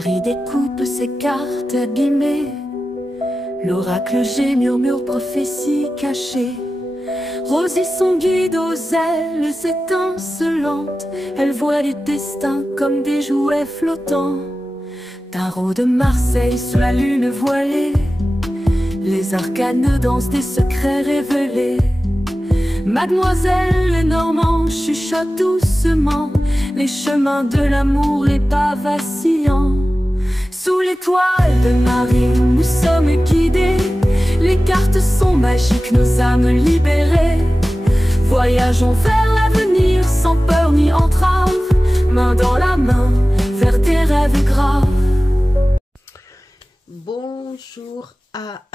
Marie découpe ses cartes abîmées. L'oracle G murmure prophétie cachée. Rosie son guide aux ailes étincelantes. Elle voit les destins comme des jouets flottants. Tarot de Marseille sous la lune voilée. Les arcanes dansent des secrets révélés. Mademoiselle Lenormand chuchote doucement les chemins de l'amour, les pas vacillants. Sous l'étoile de Marie, nous sommes guidés. Les cartes sont magiques, nos âmes libérées. Voyageons vers l'avenir sans peur ni entrave, main dans la main, vers des rêves graves. Bonjour à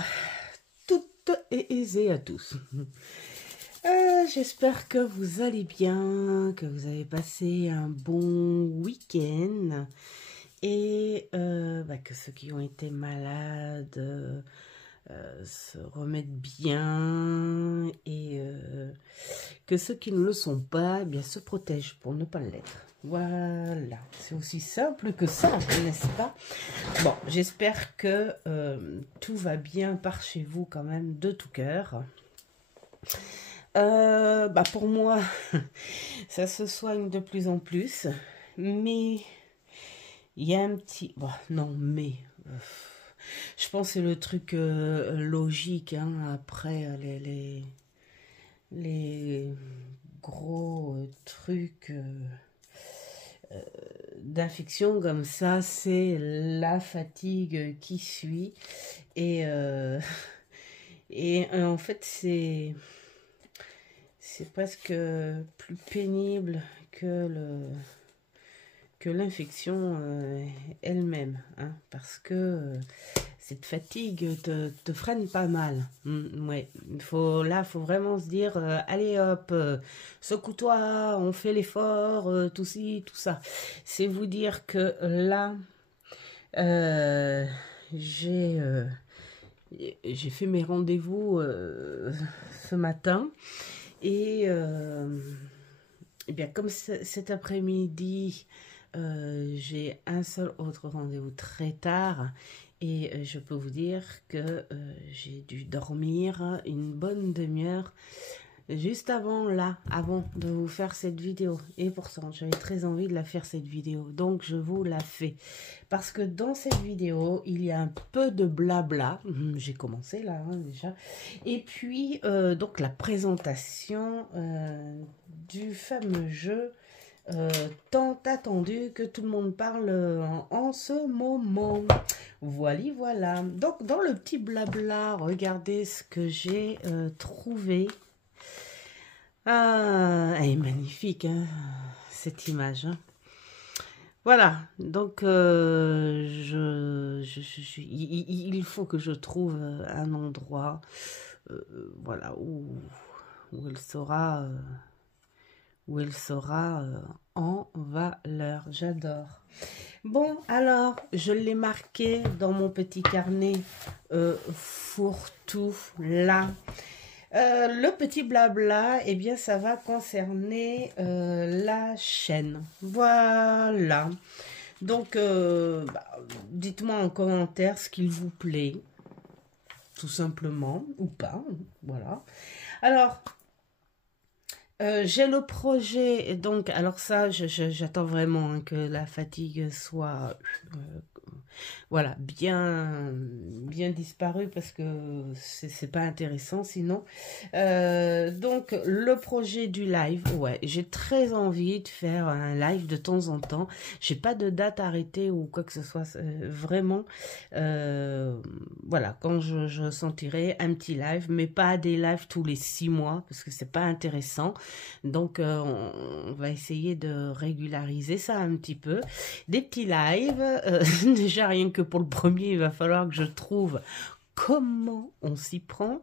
toutes et à tous. J'espère que vous allez bien, que vous avez passé un bon week-end et que ceux qui ont été malades se remettent bien et que ceux qui ne le sont pas, eh bien, se protègent pour ne pas l'être. Voilà, c'est aussi simple que ça, n'est-ce pas? Bon, j'espère que tout va bien par chez vous quand même de tout cœur. Pour moi, ça se soigne de plus en plus, mais il y a un petit... Bon, non, mais... je pense que c'est le truc logique, hein, après les gros trucs d'infection comme ça, c'est la fatigue qui suit. Et en fait, c'est presque plus pénible que l'infection elle-même, hein, parce que cette fatigue te freine pas mal. Ouais, faut vraiment se dire, allez hop, secoue-toi, on fait l'effort, tout ci, tout ça. C'est vous dire que là, j'ai fait mes rendez-vous ce matin. Et bien comme cet après-midi, j'ai un seul autre rendez-vous très tard. Et je peux vous dire que j'ai dû dormir une bonne demi-heure juste avant de vous faire cette vidéo. Et pourtant, j'avais très envie de la faire cette vidéo. Donc, je vous la fais. Parce que dans cette vidéo, il y a un peu de blabla. J'ai commencé là, hein, déjà. Et puis, donc, la présentation du fameux jeu tant attendu que tout le monde parle en ce moment. Voilà. Donc, dans le petit blabla, regardez ce que j'ai trouvé. Ah, elle est magnifique, hein, cette image. Hein. Voilà, donc il faut que je trouve un endroit voilà, où elle sera... en valeur. J'adore. Bon, alors, je l'ai marqué dans mon petit carnet fourre-tout, là. Le petit blabla, eh bien, ça va concerner la chaîne. Voilà. Donc, dites-moi en commentaire ce qu'il vous plaît, tout simplement, ou pas. Voilà. Alors... j'ai le projet, donc, alors ça, j'attends vraiment, hein, que la fatigue soit, voilà, bien disparue, parce que c'est pas intéressant sinon. Donc, le projet du live, ouais, j'ai très envie de faire un live de temps en temps. J'ai pas de date arrêtée ou quoi que ce soit, vraiment, voilà, quand je sentirai un petit live, mais pas des lives tous les 6 mois, parce que c'est pas intéressant. Donc, on va essayer de régulariser ça un petit peu. Des petits lives. Déjà, rien que pour le premier, il va falloir que je trouve comment on s'y prend.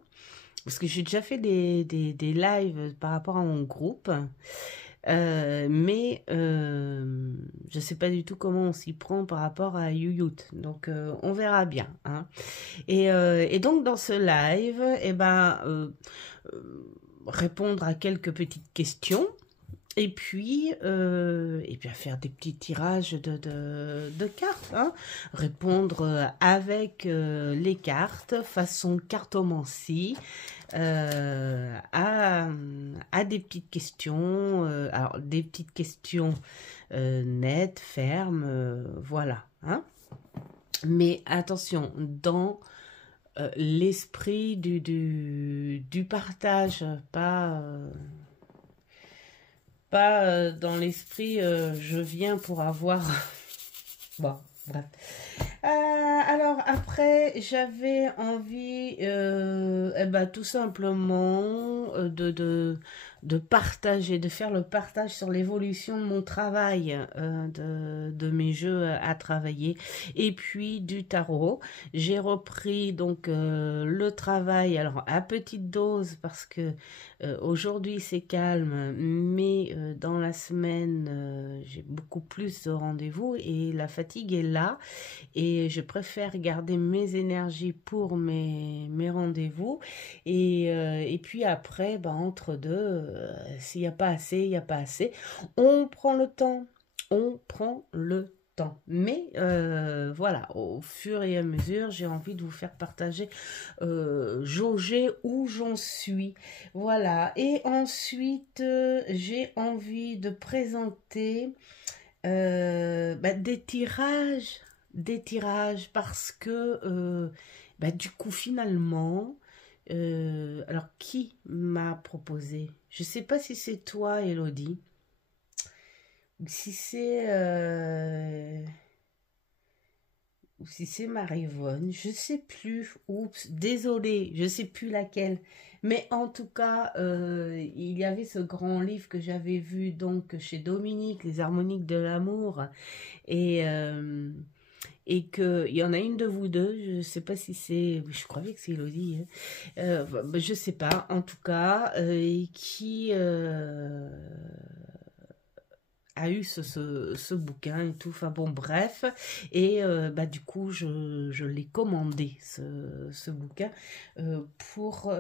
Parce que j'ai déjà fait des lives par rapport à mon groupe. Mais je sais pas du tout comment on s'y prend par rapport à YouYout. Donc, on verra bien. Hein. Et donc, dans ce live, répondre à quelques petites questions. Et puis à faire des petits tirages de cartes, hein. Répondre avec les cartes, façon cartomancie, à des petites questions, alors des petites questions nettes, fermes, voilà, hein. Mais attention, dans l'esprit du partage, pas dans l'esprit je viens pour avoir... Bon, bref. Alors après, j'avais envie tout simplement de partager, de faire le partage sur l'évolution de mon travail, de mes jeux à travailler, et puis du tarot. J'ai repris donc le travail, alors à petite dose, parce que aujourd'hui c'est calme, mais dans la semaine j'ai beaucoup plus de rendez-vous et la fatigue est là. Et je préfère garder mes énergies pour mes rendez-vous. Et puis après, entre deux, s'il n'y a pas assez, il n'y a pas assez. On prend le temps. On prend le temps. Mais voilà, au fur et à mesure, j'ai envie de vous faire partager, jauger où j'en suis. Voilà. Et ensuite, j'ai envie de présenter des tirages parce que du coup finalement alors qui m'a proposé, je sais pas si c'est toi Elodie ou si c'est Marivonne, je sais plus. Oups, désolée, je sais plus laquelle. Mais en tout cas, il y avait ce grand livre que j'avais vu donc chez Dominique, Les Harmoniques de l'amour, et qu'il y en a une de vous deux, je ne sais pas si c'est, je croyais que c'est Elodie, hein. Je sais pas, en tout cas, qui a eu ce bouquin et tout, enfin bon bref, et du coup je l'ai commandé ce bouquin pour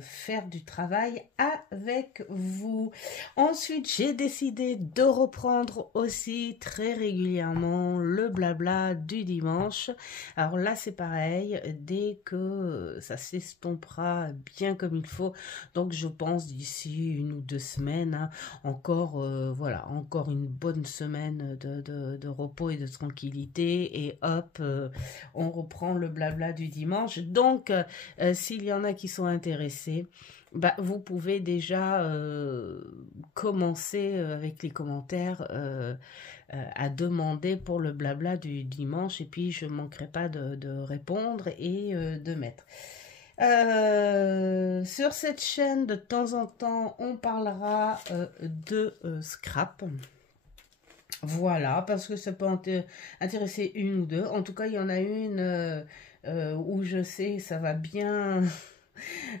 faire du travail avec vous. Ensuite j'ai décidé de reprendre aussi très régulièrement le blabla du dimanche. Alors là c'est pareil, dès que ça s'estompera bien comme il faut, donc je pense d'ici 1 ou 2 semaines, hein, encore voilà, encore une bonne semaine de repos et de tranquillité, et hop, on reprend le blabla du dimanche. Donc s'il y en a qui sont intéressés, vous pouvez déjà commencer avec les commentaires à demander pour le blabla du dimanche, et puis je ne manquerai pas de répondre et de mettre. Sur cette chaîne, de temps en temps, on parlera de scrap. Voilà, parce que ça peut intéresser une ou deux. En tout cas, il y en a une où je sais ça va bien...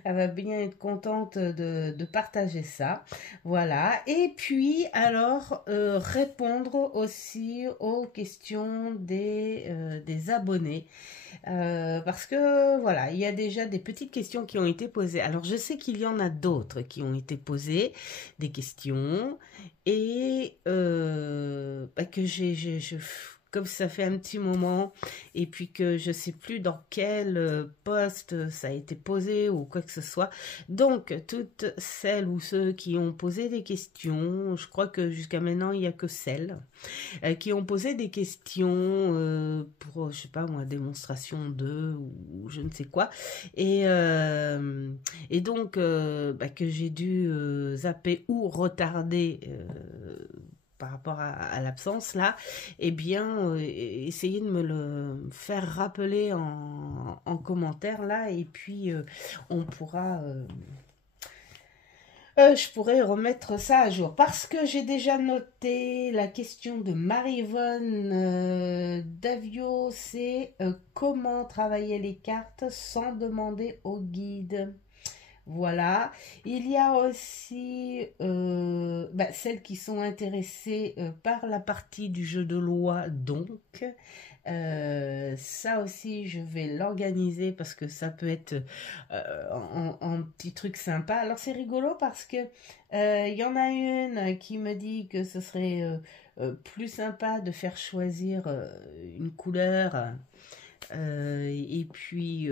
Elle va bien être contente de partager ça. Voilà. Et puis, alors, répondre aussi aux questions des abonnés. Parce que, voilà, il y a déjà des petites questions qui ont été posées. Alors, je sais qu'il y en a d'autres qui ont été posées, des questions, et que comme ça fait un petit moment, et puis que je sais plus dans quel poste ça a été posé ou quoi que ce soit. Donc, toutes celles ou ceux qui ont posé des questions, je crois que jusqu'à maintenant, il n'y a que celles qui ont posé des questions pour, je sais pas moi, démonstration de ou je ne sais quoi. Et donc, que j'ai dû zapper ou retarder par rapport à l'absence là, eh bien essayez de me le faire rappeler en commentaire là, et puis on pourra je pourrais remettre ça à jour, parce que j'ai déjà noté la question de Marivonne Davio, c'est comment travailler les cartes sans demander au guide. Voilà. Il y a aussi celles qui sont intéressées par la partie du jeu de loi, donc Ça aussi, je vais l'organiser parce que ça peut être en petit truc sympa. Alors, c'est rigolo parce que il y en a une qui me dit que ce serait plus sympa de faire choisir une couleur et puis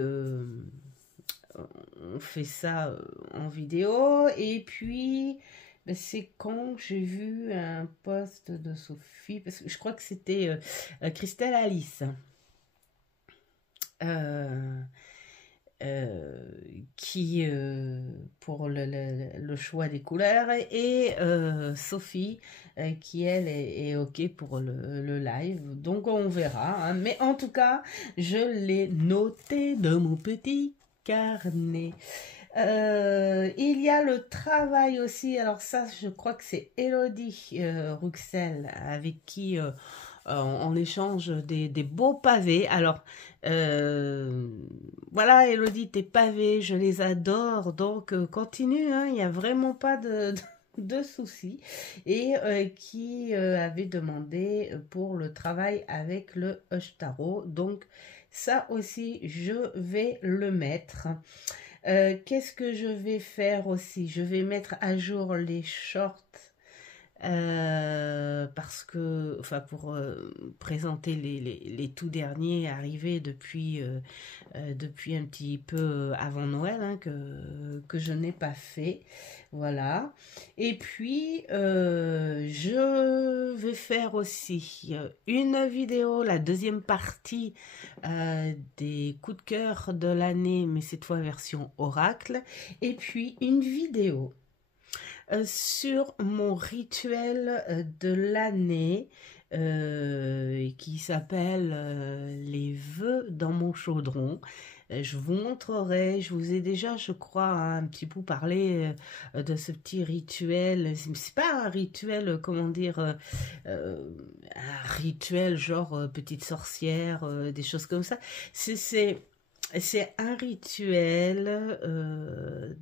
on fait ça en vidéo. Et puis ben, c'est quand j'ai vu un post de Sophie, parce que je crois que c'était Christelle Alice, euh, euh, qui pour le choix des couleurs, et Sophie qui elle est ok pour le live, donc on verra, hein. Mais en tout cas je l'ai noté dans mon petit carnet. Il y a le travail aussi. Alors ça, je crois que c'est Elodie Ruxel avec qui on échange des beaux pavés. Alors, voilà, Elodie, tes pavés, je les adore. Donc, continue, hein, il n'y a vraiment pas de soucis. Et qui avait demandé pour le travail avec le Hush Tarot. Donc, ça aussi, je vais le mettre. Qu'est-ce que je vais faire aussi? Je vais mettre à jour les shorts parce que, enfin, pour présenter les tout derniers arrivés depuis un petit peu avant Noël, hein, que je n'ai pas fait. Voilà. Et puis, je vais faire aussi une vidéo, la deuxième partie des coups de cœur de l'année, mais cette fois version oracle. Et puis, une vidéo sur mon rituel de l'année qui s'appelle les vœux dans mon chaudron. Je vous montrerai, je vous ai déjà, je crois, hein, un petit peu parlé de ce petit rituel. C'est pas un rituel, comment dire, un rituel genre petite sorcière, des choses comme ça. C'est un rituel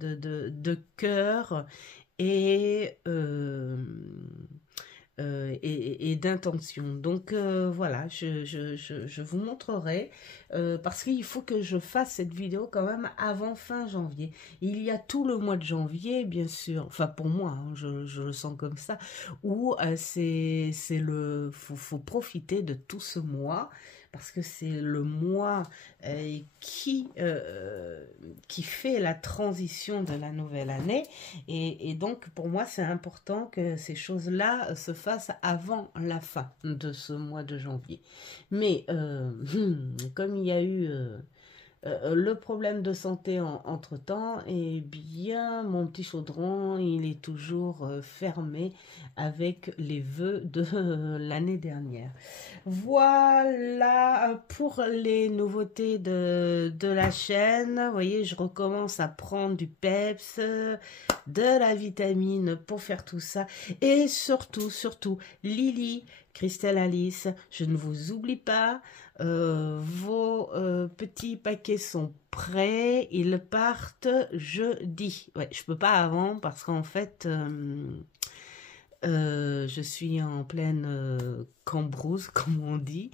de cœur et, et d'intention. Donc voilà, je vous montrerai parce qu'il faut que je fasse cette vidéo quand même avant fin janvier. Il y a tout le mois de janvier, bien sûr, enfin pour moi, hein, je le sens comme ça, où faut profiter de tout ce mois parce que c'est le mois qui fait la transition de la nouvelle année et donc pour moi c'est important que ces choses-là se fassent avant la fin de ce mois de janvier. Mais comme il y a eu le problème de santé entre-temps, et bien mon petit chaudron il est toujours fermé avec les vœux de l'année dernière. Voilà pour les nouveautés de la chaîne. Vous voyez, je recommence à prendre du peps, de la vitamine pour faire tout ça. Et surtout, Lily, Christelle Alice, je ne vous oublie pas. Vos petits paquets sont prêts, ils partent jeudi. Ouais, je peux pas avant parce qu'en fait je suis en pleine cambrousse comme on dit,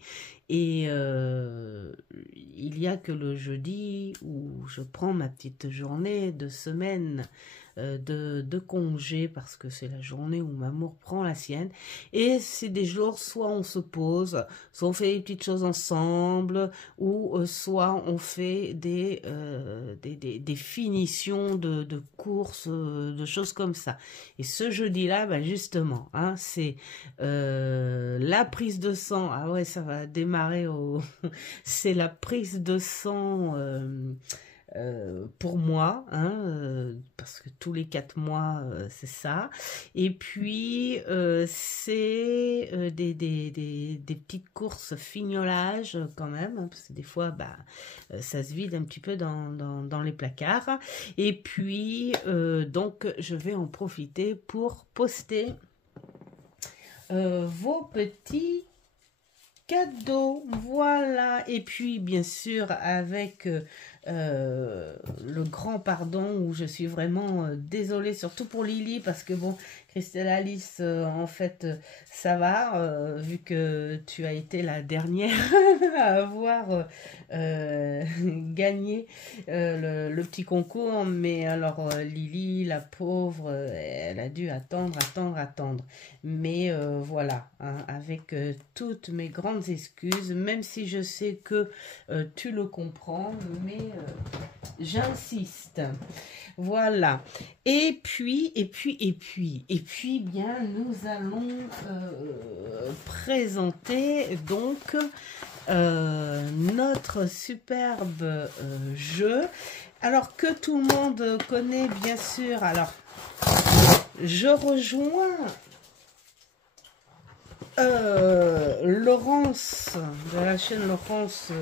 et il y a que le jeudi où je prends ma petite journée de semaine de congé parce que c'est la journée où Mamour prend la sienne, et c'est des jours soit on se pose, soit on fait des petites choses ensemble, ou soit on fait des finitions de courses, de choses comme ça. Et ce jeudi là, bah justement, hein, c'est la prise de sang. Ah ouais, ça va démarrer au c'est la prise de sang pour moi, hein, parce que tous les 4 mois, c'est ça. Et puis, c'est des petites courses fignolage quand même, hein, parce que des fois, bah, ça se vide un petit peu dans les placards. Et puis, donc, je vais en profiter pour poster vos petits cadeaux, voilà. Et puis bien sûr avec le grand pardon, où je suis vraiment désolée, surtout pour Lily, parce que bon, Christelle Alice, en fait, ça va, vu que tu as été la dernière à avoir gagné le petit concours, mais alors Lily, la pauvre, elle a dû attendre. Mais voilà, hein, avec toutes mes grandes excuses, même si je sais que tu le comprends, mais j'insiste. Voilà. Et puis, bien, nous allons présenter donc notre superbe jeu. Alors que tout le monde connaît, bien sûr. Alors, je rejoins Laurence, de la chaîne Laurence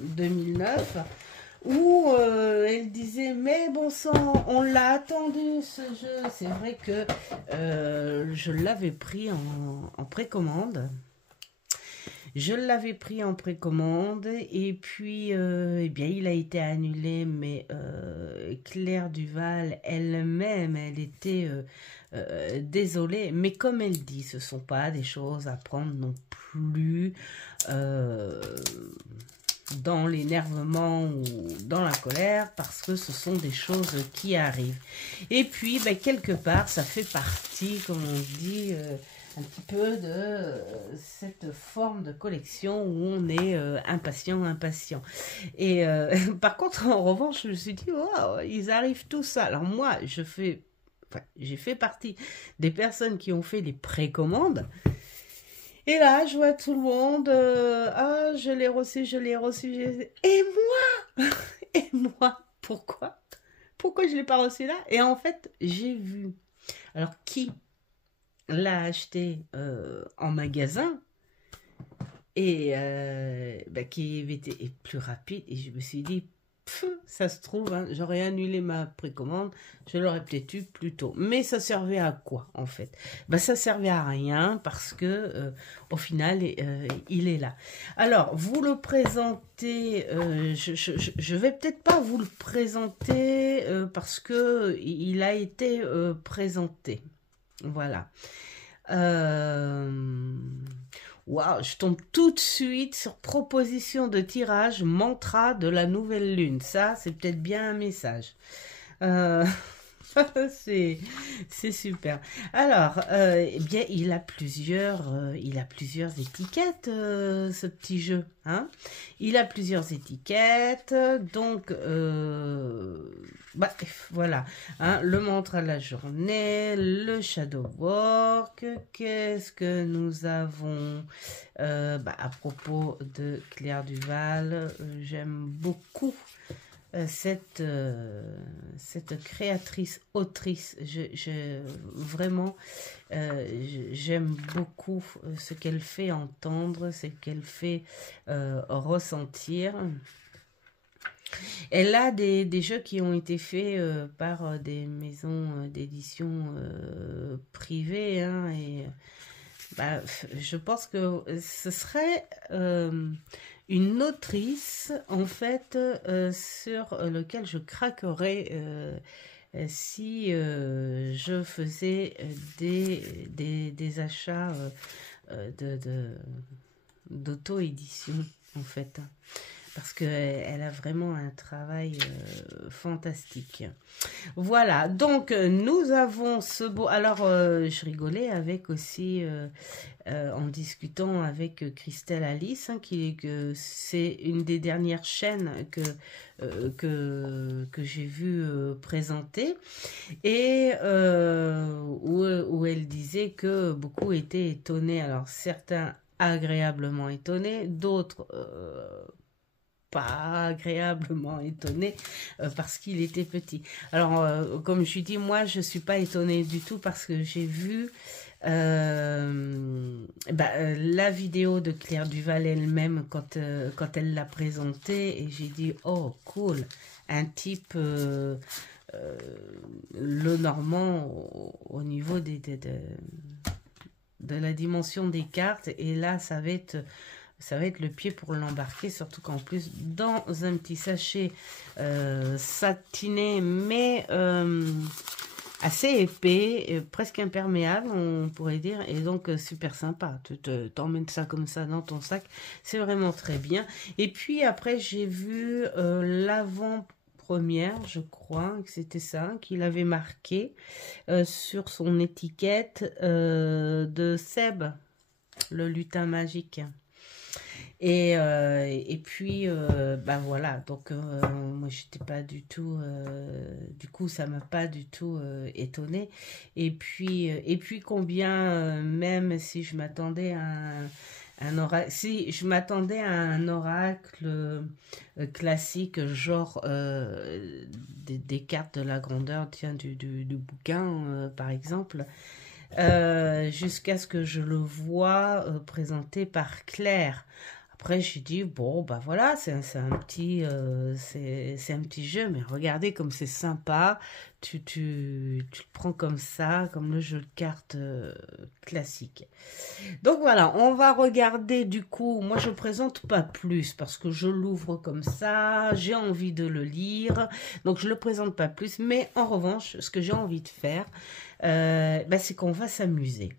2009, où elle disait, mais bon sang, on l'a attendu ce jeu. C'est vrai que je l'avais pris en précommande. Je l'avais pris en précommande et puis eh bien, il a été annulé, mais Claire Duval elle-même, elle était désolée. Mais comme elle dit, ce ne sont pas des choses à prendre non plus dans l'énervement ou dans la colère, parce que ce sont des choses qui arrivent. Et puis, ben, quelque part, ça fait partie, comme on dit, un petit peu de cette forme de collection où on est impatient. Et par contre, en revanche, je me suis dit, wow, ils arrivent tous ça. Alors moi, j'ai fait partie des personnes qui ont fait les précommandes. Et là, je vois tout le monde, ah, je l'ai reçu. Et moi Et moi, pourquoi je ne l'ai pas reçu là? Et en fait, j'ai vu. Alors, qui l'a acheté en magasin et qui était plus rapide, et je me suis dit, ça se trouve, hein, j'aurais annulé ma précommande, je l'aurais peut-être eu plus tôt. Mais ça servait à quoi, en fait? Ça servait à rien, parce que au final, il est là. Alors, vous le présentez, je vais peut-être pas vous le présenter, parce que il a été présenté. Voilà. Waouh, je tombe tout de suite sur proposition de tirage mantra de la nouvelle lune. Ça, c'est peut-être bien un message. C'est super. Alors, eh bien, il a plusieurs étiquettes, ce petit jeu. Hein, il a plusieurs étiquettes. Donc, voilà. Hein, le mantra de la journée, le shadow work. Qu'est-ce que nous avons à propos de Claire Duval? J'aime beaucoup cette créatrice autrice. Vraiment j'aime beaucoup ce qu'elle fait entendre, ce qu'elle fait ressentir. Elle a des jeux qui ont été faits par des maisons d'édition privées, hein, et je pense que ce serait une autrice, en fait, sur lequel je craquerais si je faisais des achats d'auto-édition, en fait. Parce qu'elle a vraiment un travail fantastique. Voilà, donc nous avons ce beau... Alors, je rigolais avec aussi, en discutant avec Christelle Alice, hein, c'est une des dernières chaînes que j'ai vu présenter, et où elle disait que beaucoup étaient étonnés. Alors, certains agréablement étonnés, d'autres... pas agréablement étonné parce qu'il était petit. Alors, comme je dis, moi, je ne suis pas étonnée du tout, parce que j'ai vu la vidéo de Claire Duval elle-même quand elle l'a présentée, et j'ai dit, oh, cool, un type le normand au niveau de la dimension des cartes, et là, ça va être... ça va être le pied pour l'embarquer, surtout qu'en plus, dans un petit sachet satiné, mais assez épais, presque imperméable, on pourrait dire, et donc super sympa. Tu t'emmènes ça comme ça dans ton sac, c'est vraiment très bien. Et puis après, j'ai vu l'avant-première, je crois que c'était ça, qu'il avait marqué sur son étiquette de Seb, le lutin magique. Et puis, bah voilà, donc moi, j'étais pas du tout, du coup, ça m'a pas du tout étonnée. Et puis combien, même si je m'attendais à un oracle, si je m'attendais à un oracle classique, genre des cartes de la grandeur, tiens, du bouquin, par exemple, jusqu'à ce que je le vois présenté par Claire. Après, j'ai dit, bon, bah voilà, c'est un petit jeu, mais regardez comme c'est sympa. Tu le prends comme ça, comme le jeu de cartes classique. Donc voilà, on va regarder du coup. Moi, je présente pas plus parce que je l'ouvre comme ça. J'ai envie de le lire, donc je le présente pas plus. Mais en revanche, ce que j'ai envie de faire, bah, c'est qu'on va s'amuser.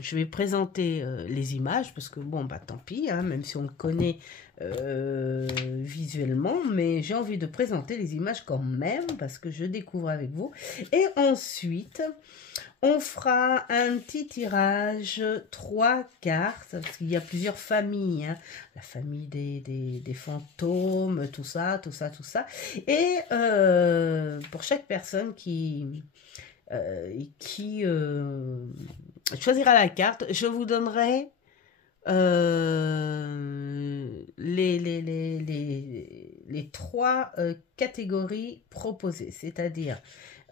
Je vais présenter les images parce que bon, bah tant pis, hein, même si on le connaît visuellement, mais j'ai envie de présenter les images quand même parce que je découvre avec vous. Et ensuite, on fera un petit tirage, 3 cartes, parce qu'il y a plusieurs familles, hein. La famille des fantômes, tout ça. Et pour chaque personne qui choisira la carte, je vous donnerai les 3 catégories proposées, c'est-à-dire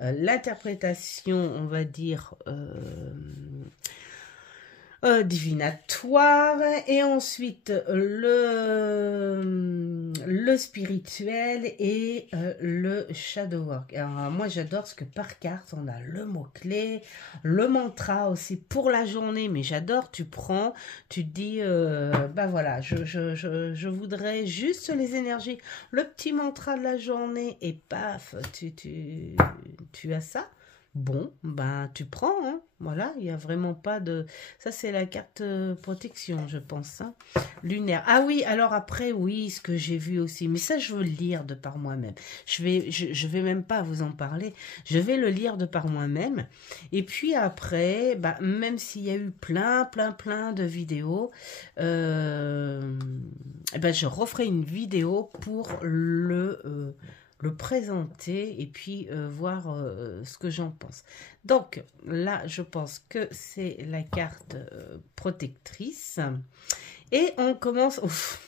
l'interprétation, on va dire, divinatoire, et ensuite le spirituel et le shadow work. Alors moi j'adore ce que par carte on a le mot-clé, le mantra aussi pour la journée, mais j'adore, tu prends, tu te dis bah voilà, je voudrais juste les énergies, le petit mantra de la journée, et paf, tu as ça. Bon, ben tu prends, hein. Voilà, il n'y a vraiment pas de... Ça, c'est la carte protection, je pense, hein. Lunaire. Ah oui, alors après, oui, ce que j'ai vu aussi, mais ça, je veux le lire de par moi-même. Je vais même pas vous en parler, je vais le lire de par moi-même. Et puis après, bah, même s'il y a eu plein de vidéos, eh ben, je referai une vidéo pour le présenter et puis voir ce que j'en pense. Donc là, je pense que c'est la carte protectrice. Et on commence... Ouf.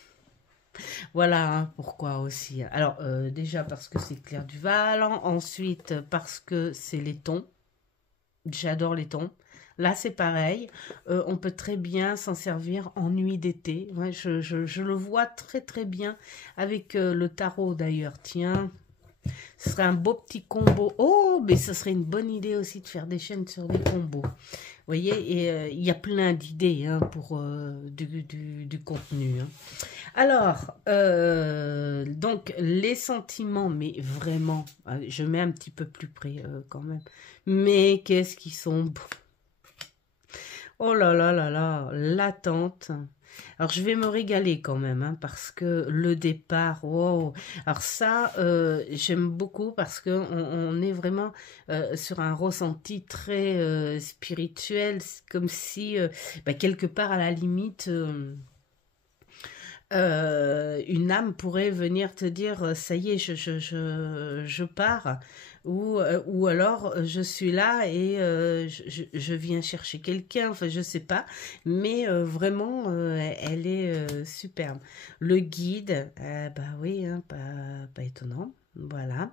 Voilà, hein, pourquoi aussi. Alors, déjà parce que c'est Claire Duval. Ensuite, parce que c'est les tons. J'adore les tons. Là, c'est pareil. On peut très bien s'en servir en nuit d'été. Ouais, je le vois très bien avec le tarot d'ailleurs. Tiens... Ce serait un beau petit combo. Oh, mais ce serait une bonne idée aussi de faire des chaînes sur des combos. Vous voyez, et il y a plein d'idées hein, pour du contenu. Hein. Alors, donc, les sentiments, mais vraiment, je mets un petit peu plus près quand même. Mais qu'est-ce qu'ils sont beaux. Oh là là là là, l'attente. Alors, je vais me régaler quand même, hein, parce que le départ, wow. Alors ça, j'aime beaucoup parce qu'on est vraiment sur un ressenti très spirituel, comme si, bah, quelque part, à la limite... une âme pourrait venir te dire ça y est, je pars, ou alors je suis là et je viens chercher quelqu'un, enfin je sais pas, mais vraiment elle est superbe. Le guide, bah oui, hein, pas étonnant, voilà.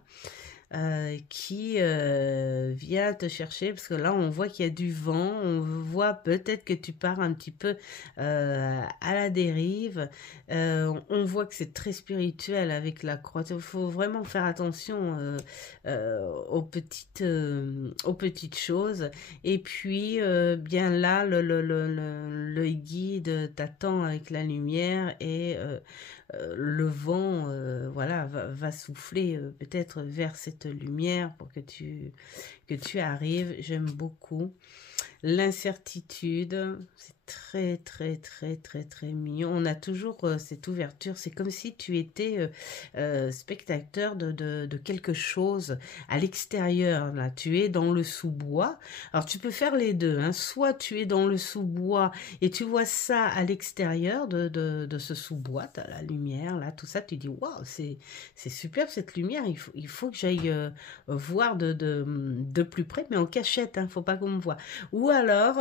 qui vient te chercher, parce que là, on voit qu'il y a du vent, on voit peut-être que tu pars un petit peu à la dérive, on voit que c'est très spirituel avec la croix. Il faut vraiment faire attention aux petites choses. Et puis, bien là, le guide t'attend avec la lumière et le vent voilà, va souffler peut-être vers cette lumière pour que tu arrives. J'aime beaucoup. L'incertitude, c'est très, très, très, très, très mignon. On a toujours cette ouverture. C'est comme si tu étais spectateur de quelque chose à l'extérieur. Là, tu es dans le sous-bois. Alors, tu peux faire les deux. Hein. Soit tu es dans le sous-bois et tu vois ça à l'extérieur de ce sous-bois. Tu as la lumière, là, tout ça. Tu dis, waouh, c'est superbe cette lumière. Il faut que j'aille voir de plus près, mais en cachette. Hein, faut pas qu'on me voie. Ou alors,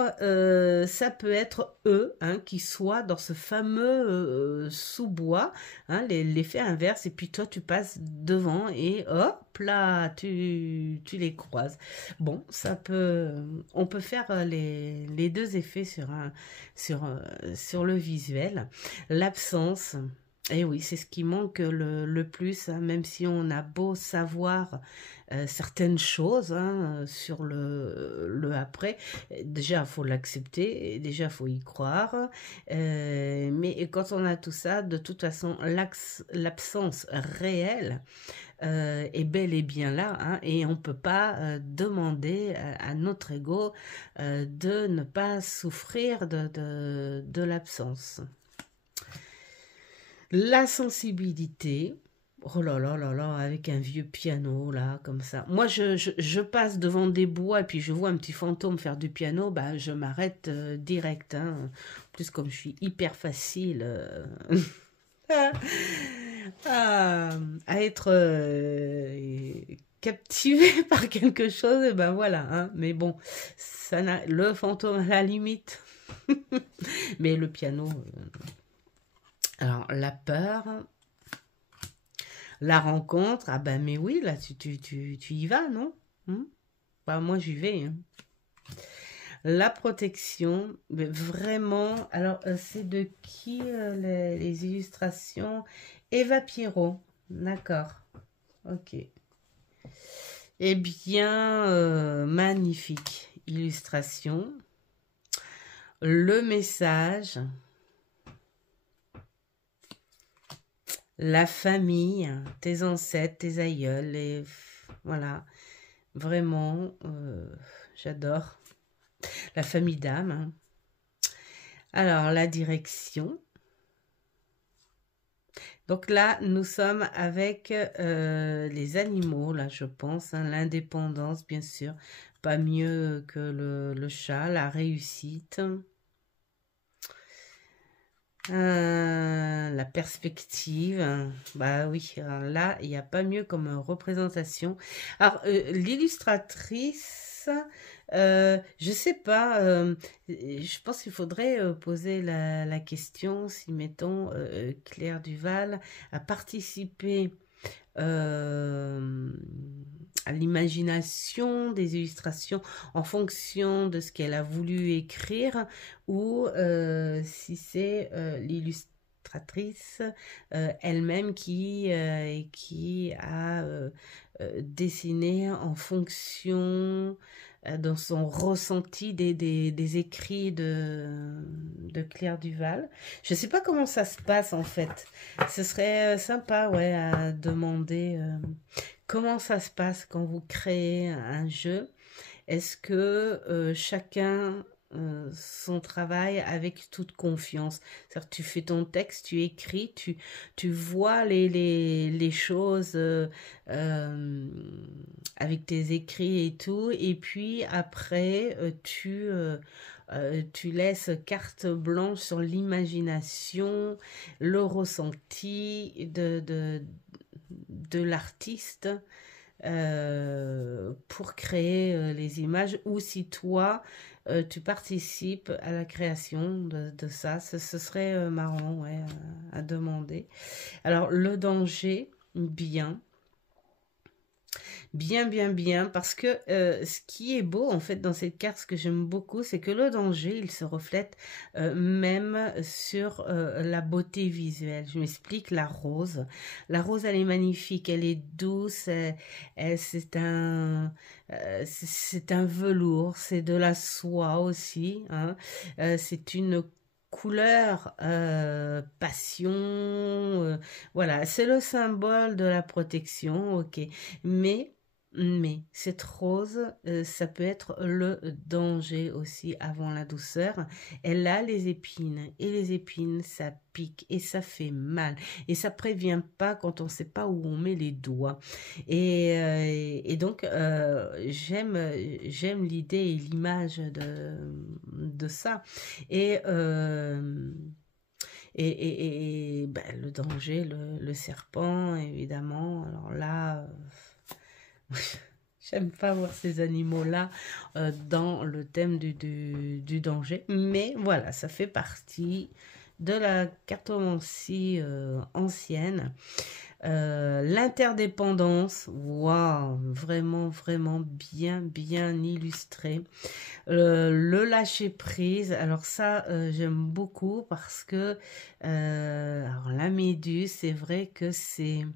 ça peut être eux hein, qui soient dans ce fameux sous-bois, hein, l'effet inverse, et puis toi tu passes devant et hop là, tu les croises. Bon, on peut faire les deux effets sur le visuel. L'absence. Et oui, c'est ce qui manque le plus, hein, même si on a beau savoir certaines choses hein, sur le après. Déjà, il faut l'accepter, déjà, il faut y croire. Mais quand on a tout ça, de toute façon, l'absence réelle est bel et bien là. Hein, et on ne peut pas demander à notre ego de ne pas souffrir de l'absence. La sensibilité, oh là là là là, avec un vieux piano là, comme ça. Moi, je passe devant des bois et puis je vois un petit fantôme faire du piano, bah, je m'arrête direct. Hein. En plus, comme je suis hyper facile à être captivé par quelque chose, et ben voilà. Hein. Mais bon, le fantôme à la limite. Mais le piano... Alors, la peur, la rencontre, ah ben mais oui, là, tu y vas, non bah, moi, j'y vais. Hein. La protection, mais vraiment, alors, c'est de qui les illustrations? Eva Pierrot, d'accord, ok. Eh bien, magnifique illustration. Le message... La famille, tes ancêtres, tes aïeuls, et voilà, vraiment, j'adore. La famille d'âme. Hein. Alors, la direction. Donc là, nous sommes avec les animaux, là, je pense. Hein, l'indépendance, bien sûr. Pas mieux que le chat. La réussite. La perspective, bah oui, là, il n'y a pas mieux comme représentation. Alors, l'illustratrice, je sais pas, je pense qu'il faudrait poser la question si, mettons, Claire Duval a participé à l'imagination des illustrations en fonction de ce qu'elle a voulu écrire ou si c'est l'illustratrice elle-même qui a dessiné en fonction dans son ressenti des écrits de Claire Duval. Je ne sais pas comment ça se passe en fait. Ce serait sympa ouais, à demander comment ça se passe quand vous créez un jeu. Est-ce que chacun son travail avec toute confiance? C'est-à-dire tu fais ton texte, tu écris, tu vois les choses avec tes écrits et tout, et puis après tu laisses carte blanche sur l'imagination, le ressenti de l'artiste pour créer les images, ou si toi tu participes à la création de ça, ce serait marrant ouais, à demander. Alors le danger, bien. Bien, bien, bien, parce que ce qui est beau, en fait, dans cette carte, ce que j'aime beaucoup, c'est que le danger, il se reflète même sur la beauté visuelle. Je m'explique, la rose. La rose, elle est magnifique, elle est douce, c'est un velours, c'est de la soie aussi, hein. C'est une couleur passion, voilà, c'est le symbole de la protection, ok. Mais, cette rose, ça peut être le danger aussi avant la douceur. Elle a les épines, et les épines, ça pique, et ça fait mal. Et ça prévient pas quand on sait pas où on met les doigts. Et donc, j'aime l'idée et l'image de ça. Et... ben, le danger, le serpent, évidemment. Alors là, j'aime pas voir ces animaux-là dans le thème du danger. Mais voilà, ça fait partie de la cartomancie ancienne. L'interdépendance, waouh, vraiment, vraiment bien, bien illustré. Le lâcher prise, alors ça, j'aime beaucoup parce que alors la méduse, c'est vrai que c'est,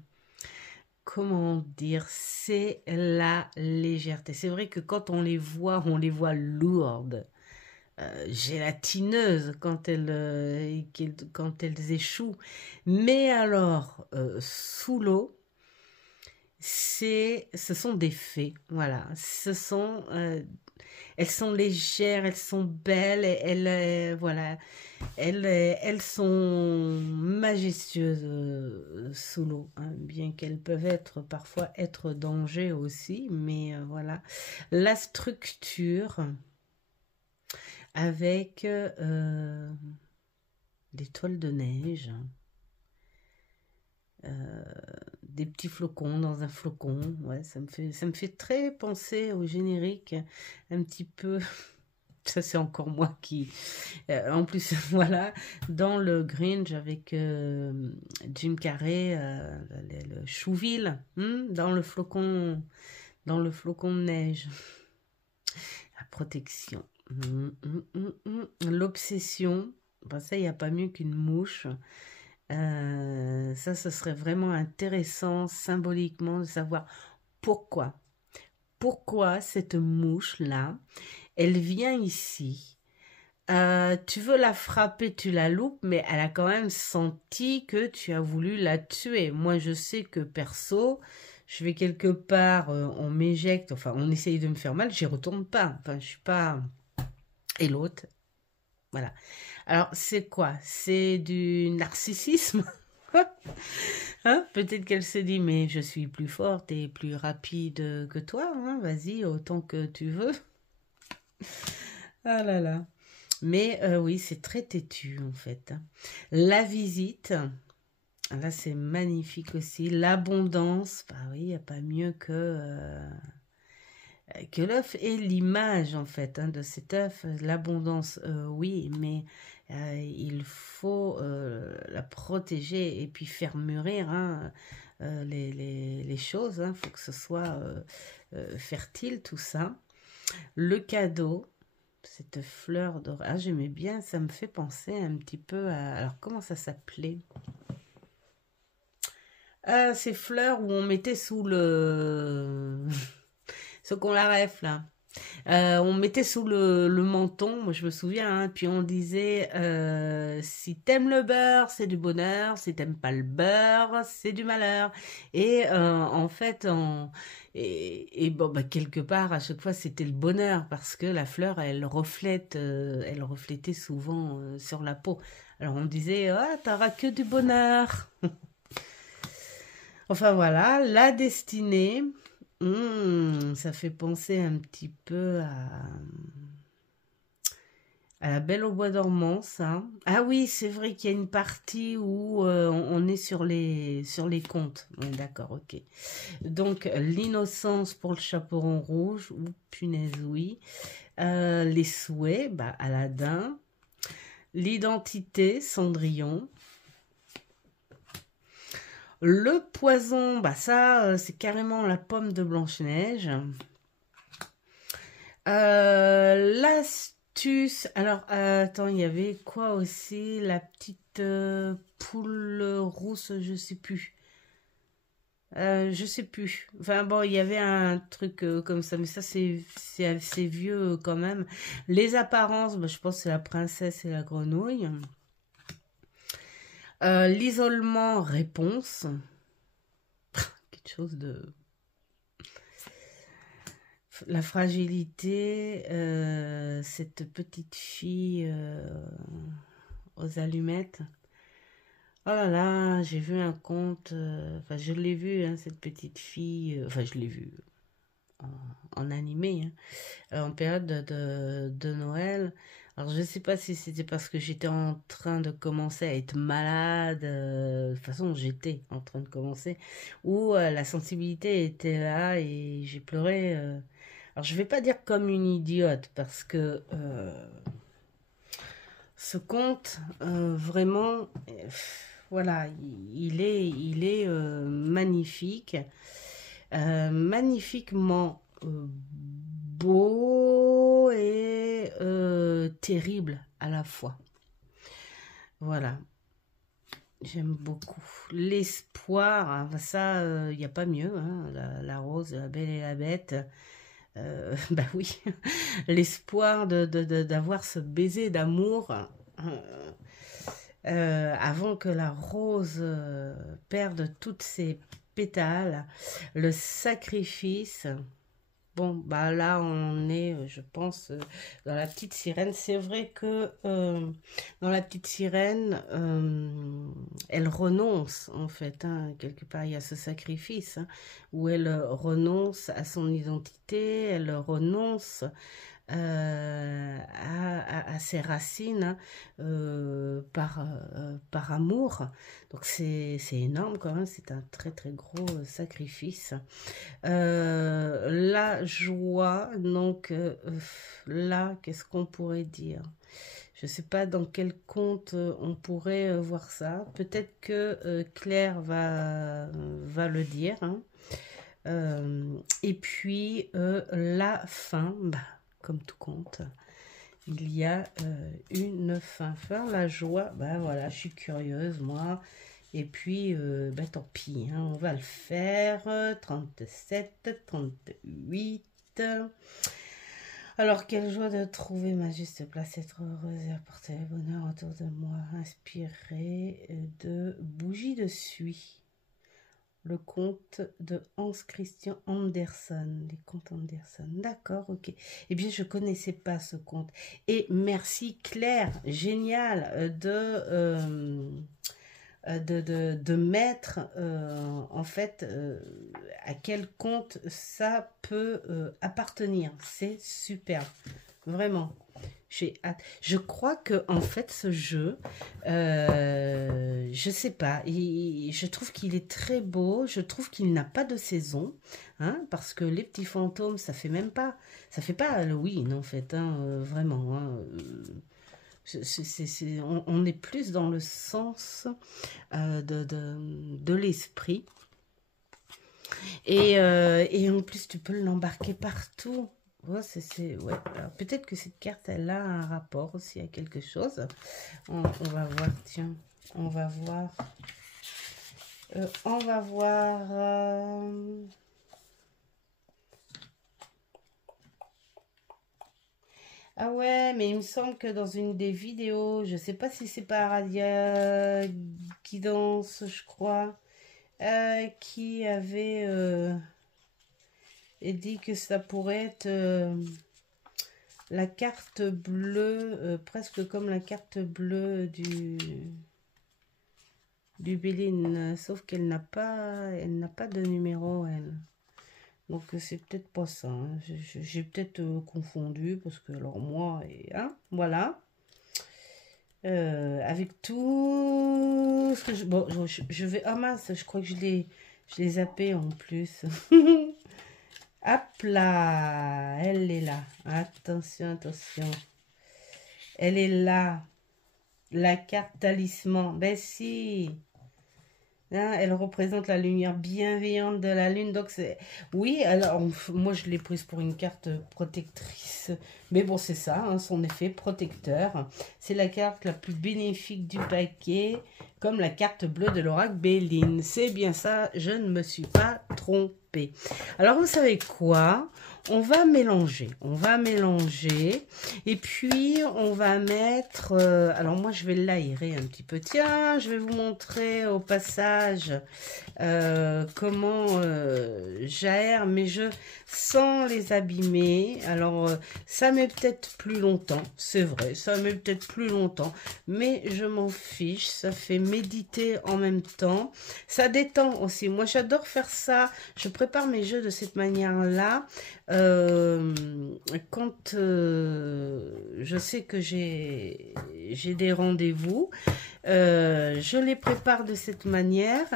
comment dire, c'est la légèreté. C'est vrai que quand on les voit lourdes, gélatineuses quand elles échouent. Mais alors, sous l'eau, ce sont des fées, voilà. Elles sont légères, elles sont belles, voilà, elles sont majestueuses sous l'eau, hein, bien qu'elles peuvent parfois être danger aussi, mais voilà. La structure avec des toiles de neige, des petits flocons dans un flocon, ouais, ça me fait très penser au générique, un petit peu. Ça, c'est encore moi qui... en plus, voilà, dans le Grinch avec Jim Carrey, le Chouville, dans le flocon de neige. La protection. L'obsession. Ben ça, il n'y a pas mieux qu'une mouche. Ça, ce serait vraiment intéressant symboliquement de savoir pourquoi. Pourquoi cette mouche-là, elle vient ici. Tu veux la frapper, tu la loupes, mais elle a quand même senti que tu as voulu la tuer. Moi, je sais que perso, je vais quelque part, on m'éjecte, enfin, on essaye de me faire mal, j'y retourne pas. Enfin, je suis pas... Et l'autre, voilà. Alors, c'est quoi? C'est du narcissisme? Hein? Peut-être qu'elle se dit, mais je suis plus forte et plus rapide que toi, hein? Vas-y, autant que tu veux. Ah là là. Mais oui, c'est très têtu en fait. La visite, là c'est magnifique aussi. L'abondance, bah oui, il n'y a pas mieux que l'œuf et l'image en fait de cet œuf. L'abondance, oui, mais il faut la protéger et puis faire mûrir hein, les choses. Il faut que ce soit fertile tout ça. Le cadeau. Cette fleur dorée. Ah, j'aimais bien, ça me fait penser un petit peu à... Alors, comment ça s'appelait? Ces fleurs où on mettait sous le... Ce qu'on la ref, là. On mettait sous le menton, moi je me souviens, hein, puis on disait si t'aimes le beurre, c'est du bonheur, si t'aimes pas le beurre, c'est du malheur. Et en fait, et bon, bah, quelque part, à chaque fois, c'était le bonheur parce que la fleur, elle reflétait souvent sur la peau. Alors on disait, ah, t'auras que du bonheur. Enfin voilà, la destinée. Ça fait penser un petit peu à la Belle au bois dormant, ça. Ah oui, c'est vrai qu'il y a une partie où on est sur les contes. Oui, d'accord, ok. Donc, l'innocence pour le chaperon rouge, ou punaise, oui. Les souhaits, bah, Aladdin. L'identité, Cendrillon. Le poison, bah ça, c'est carrément la pomme de Blanche-Neige. L'astuce, alors, attends, il y avait quoi aussi? La petite poule rousse, je sais plus. Je sais plus. Enfin bon, il y avait un truc comme ça, mais ça c'est assez vieux quand même. Les apparences, bah, je pense que c'est la princesse et la grenouille. L'isolement, réponse. Quelque chose de... La fragilité, cette petite fille aux allumettes. Oh là là, j'ai vu un conte, enfin je l'ai vu, hein, cette petite fille, enfin je l'ai vu en animé, hein, en période de Noël. Alors je ne sais pas si c'était parce que j'étais en train de commencer à être malade, de toute façon j'étais en train de commencer, ou la sensibilité était là et j'ai pleuré. Alors je vais pas dire comme une idiote parce que ce conte vraiment, voilà, il est magnifique, magnifiquement beau et terrible à la fois. Voilà, j'aime beaucoup. L'espoir, hein, ça, il n'y a pas mieux, hein, la rose, la belle et la bête. Bah oui, l'espoir d'avoir ce baiser d'amour avant que la rose perde toutes ses pétales, le sacrifice. Bon, bah là, on est, je pense, dans la petite sirène. C'est vrai que dans la petite sirène, elle renonce, en fait, hein, quelque part, il y a ce sacrifice, hein, où elle renonce à son identité, elle renonce à ses racines, hein, par amour. Donc c'est énorme quand même, c'est un très très gros sacrifice. La joie, donc là, qu'est-ce qu'on pourrait dire? Je ne sais pas dans quel conte on pourrait voir ça. Peut-être que Claire va le dire, hein. Et puis la fin, bah, comme tout conte, il y a une fin. Faire la joie, bah voilà, je suis curieuse moi. Et puis, bah, tant pis, hein, on va le faire. 37, 38. Alors, quelle joie de trouver ma juste place, être heureuse et apporter le bonheur autour de moi. Inspiré de Bougie de Suie. Le conte de Hans Christian Andersen, les contes Andersen. D'accord, ok. Eh bien, je ne connaissais pas ce conte. Et merci Claire, génial de mettre en fait à quel conte ça peut appartenir. C'est super, vraiment. J'ai hâte. Je crois que en fait ce jeu, je sais pas, je trouve qu'il est très beau. Je trouve qu'il n'a pas de saison, hein, parce que les petits fantômes, ça fait même pas, ça fait pas Halloween en fait, hein, vraiment. Hein, on est plus dans le sens de l'esprit. Et en plus, tu peux l'embarquer partout. Oh, ouais. Peut-être que cette carte, elle a un rapport aussi à quelque chose. On va voir, tiens. On va voir. On va voir... Ah ouais, mais il me semble que dans une des vidéos, je sais pas si c'est par Radia Guidance, je crois, qui avait dit que ça pourrait être la carte bleue, presque comme la carte bleue du Béline, sauf qu'elle n'a pas de numéro, elle. Donc c'est peut-être pas ça, hein. J'ai peut-être confondu, parce que alors moi, hein, voilà. Avec tout ce que je... Bon, je vais... Ah mince, je crois que je l'ai zappé en plus. Hop là, elle est là. Attention, attention. Elle est là. La carte talisman. Ben si. Hein, elle représente la lumière bienveillante de la lune. Donc, c'est... Oui, alors, moi, je l'ai prise pour une carte protectrice. Mais bon, c'est ça, hein, son effet protecteur. C'est la carte la plus bénéfique du paquet, comme la carte bleue de l'oracle Béline. C'est bien ça, je ne me suis pas trompée. Alors, vous savez quoi? On va mélanger. Et puis, on va mettre... alors, moi, je vais l'aérer un petit peu. Tiens, je vais vous montrer au passage comment j'aère mes jeux sans les abîmer. Alors, ça met peut-être plus longtemps. C'est vrai, ça met peut-être plus longtemps. Mais je m'en fiche. Ça fait méditer en même temps. Ça détend aussi. Moi, j'adore faire ça. Je prépare mes jeux de cette manière-là. Quand je sais que j'ai des rendez-vous, je les prépare de cette manière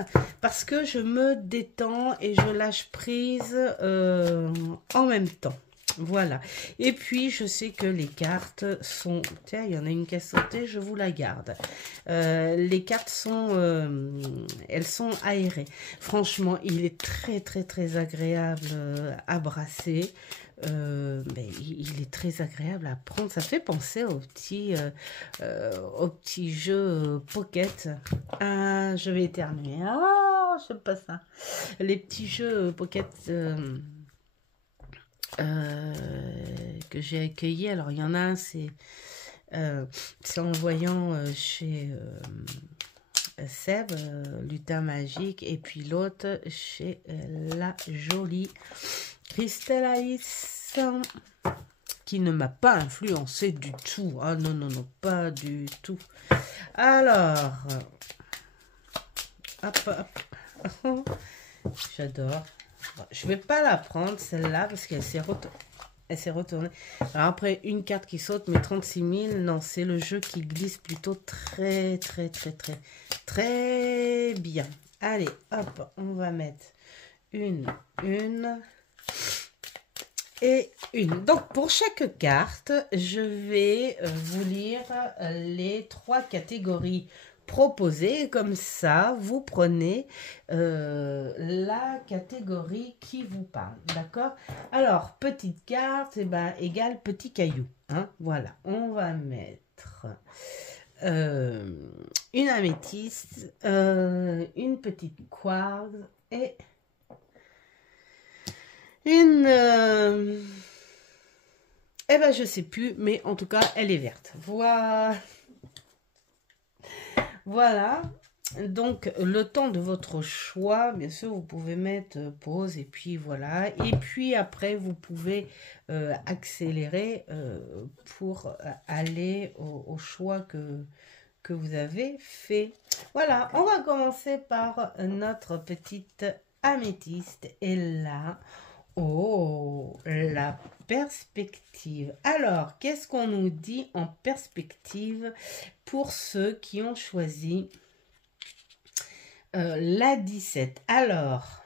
parce que je me détends et je lâche prise en même temps. Voilà. Et puis, je sais que les cartes sont... Tiens, il y en a une qui a sauté, je vous la garde. Les cartes sont... elles sont aérées. Franchement, il est très, très, très agréable à brasser. Mais il est très agréable à prendre. Ça fait penser aux petits jeux pocket. Ah, je vais éternuer. Ah, je sais pas ça. Les petits jeux pocket... que j'ai accueilli. Alors, il y en a un, c'est en voyant chez Seb, Lutin Magique, et puis l'autre chez la jolie Christelle Alice, qui ne m'a pas influencé du tout. Ah non, non, non, pas du tout. Alors, hop, hop. J'adore. Je vais pas la prendre, celle-là, parce qu'elle s'est retournée. Alors après, une carte qui saute, mais 36 000, non, c'est le jeu qui glisse plutôt très, très, très, très, très bien. Allez, hop, on va mettre une et une. Donc, pour chaque carte, je vais vous lire les 3 catégories proposées. Comme ça, vous prenez la catégorie qui vous parle. D'accord? Alors, petite carte, et ben, égale petit caillou. Hein? Voilà, on va mettre une améthyste, une petite quartz et une... eh ben, je sais plus, mais en tout cas, elle est verte. Voilà. Voilà. Donc, le temps de votre choix, bien sûr, vous pouvez mettre pause et puis voilà. Et puis après, vous pouvez accélérer pour aller au choix que vous avez fait. Voilà, on va commencer par notre petite améthyste. Et là, oh, la perspective. Alors, qu'est-ce qu'on nous dit en perspective pour ceux qui ont choisi la 17? Alors,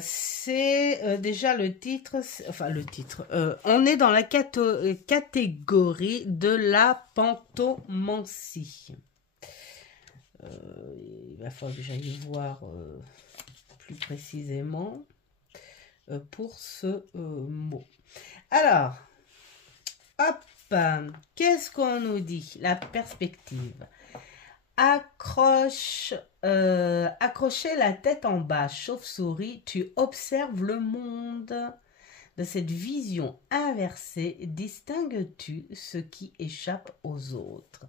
c'est déjà le titre, enfin le titre, on est dans la catégorie de la pantomancie. Il va falloir que j'aille voir plus précisément pour ce mot. Alors, hop, qu'est-ce qu'on nous dit? La perspective. Accrochez la tête en bas, chauve-souris, tu observes le monde. De cette vision inversée, distingues-tu ce qui échappe aux autres?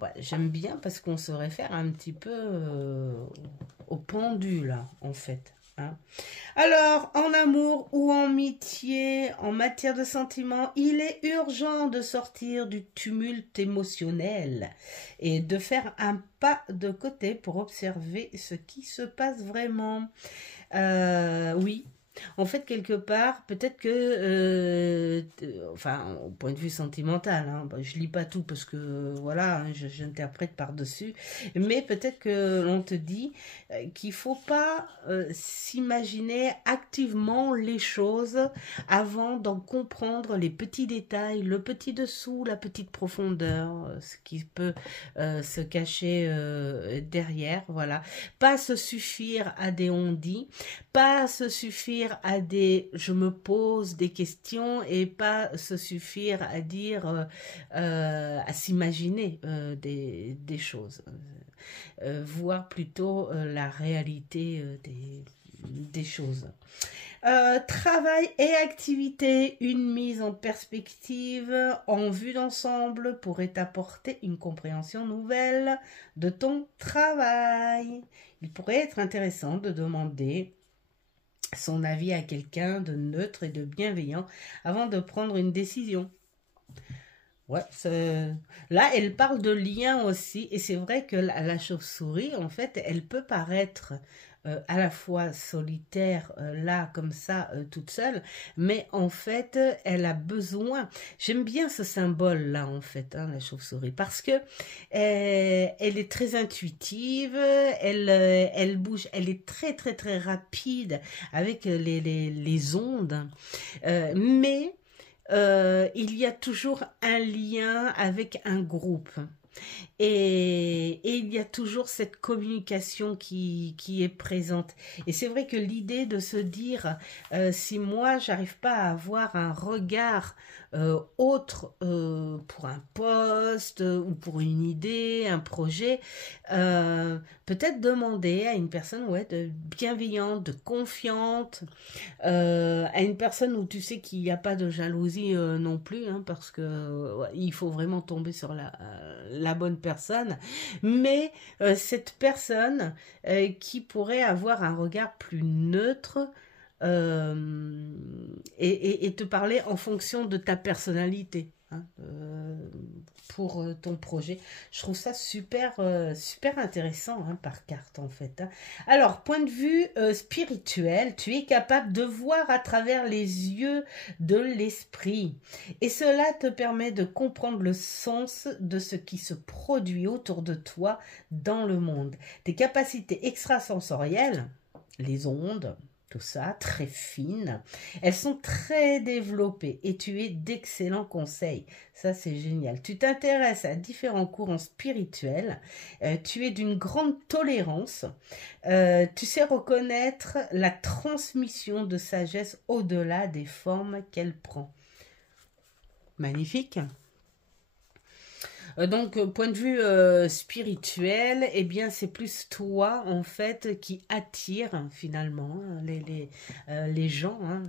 Ouais, j'aime bien parce qu'on se réfère un petit peu au pendu, là, en fait. Hein. Alors, en amour ou en amitié, en matière de sentiments, il est urgent de sortir du tumulte émotionnel et de faire un pas de côté pour observer ce qui se passe vraiment. Oui, En fait, quelque part, peut-être que, enfin, au point de vue sentimental, hein, bah, je lis pas tout parce que, voilà, hein, j'interprète par-dessus, mais peut-être que l'on te dit qu'il faut pas s'imaginer activement les choses avant d'en comprendre les petits détails, le petit dessous, la petite profondeur, ce qui peut se cacher derrière, voilà. Pas se suffire à des on-dit, pas se suffire à des je me pose des questions et pas se suffire à dire à s'imaginer des choses, voir plutôt la réalité des choses. Travail et activité, une mise en perspective en vue d'ensemble pourrait apporter une compréhension nouvelle de ton travail. Il pourrait être intéressant de demander son avis à quelqu'un de neutre et de bienveillant avant de prendre une décision. Ouais, là, elle parle de lien aussi, et c'est vrai que la chauve-souris, en fait, elle peut paraître à la fois solitaire, là, comme ça, toute seule, mais en fait, elle a besoin. J'aime bien ce symbole-là, en fait, hein, la chauve-souris, parce que elle est très intuitive, elle bouge, elle est très, très, très rapide avec les ondes, mais il y a toujours un lien avec un groupe. Et il y a toujours cette communication qui est présente. Et c'est vrai que l'idée de se dire, si moi, j'arrive pas à avoir un regard autre pour un poste ou pour une idée, un projet, peut-être demander à une personne ouais, de bienveillante, de confiante, à une personne où tu sais qu'il n'y a pas de jalousie non plus, hein, parce que ouais, il faut vraiment tomber sur la bonne personne, mais cette personne qui pourrait avoir un regard plus neutre et te parler en fonction de ta personnalité. Hein, pour ton projet. Je trouve ça super, super intéressant hein, par carte en fait. Hein. Alors, point de vue spirituel, tu es capable de voir à travers les yeux de l'esprit. Et cela te permet de comprendre le sens de ce qui se produit autour de toi dans le monde. Tes capacités extrasensorielles, les ondes, tout ça, très fines. Elles sont très développées et tu es d'excellents conseils. Ça, c'est génial. Tu t'intéresses à différents courants spirituels. Tu es d'une grande tolérance. Tu sais reconnaître la transmission de sagesse au-delà des formes qu'elle prend. Magnifique. Donc, point de vue spirituel, eh bien, c'est plus toi, en fait, qui attire, finalement, les gens. Hein,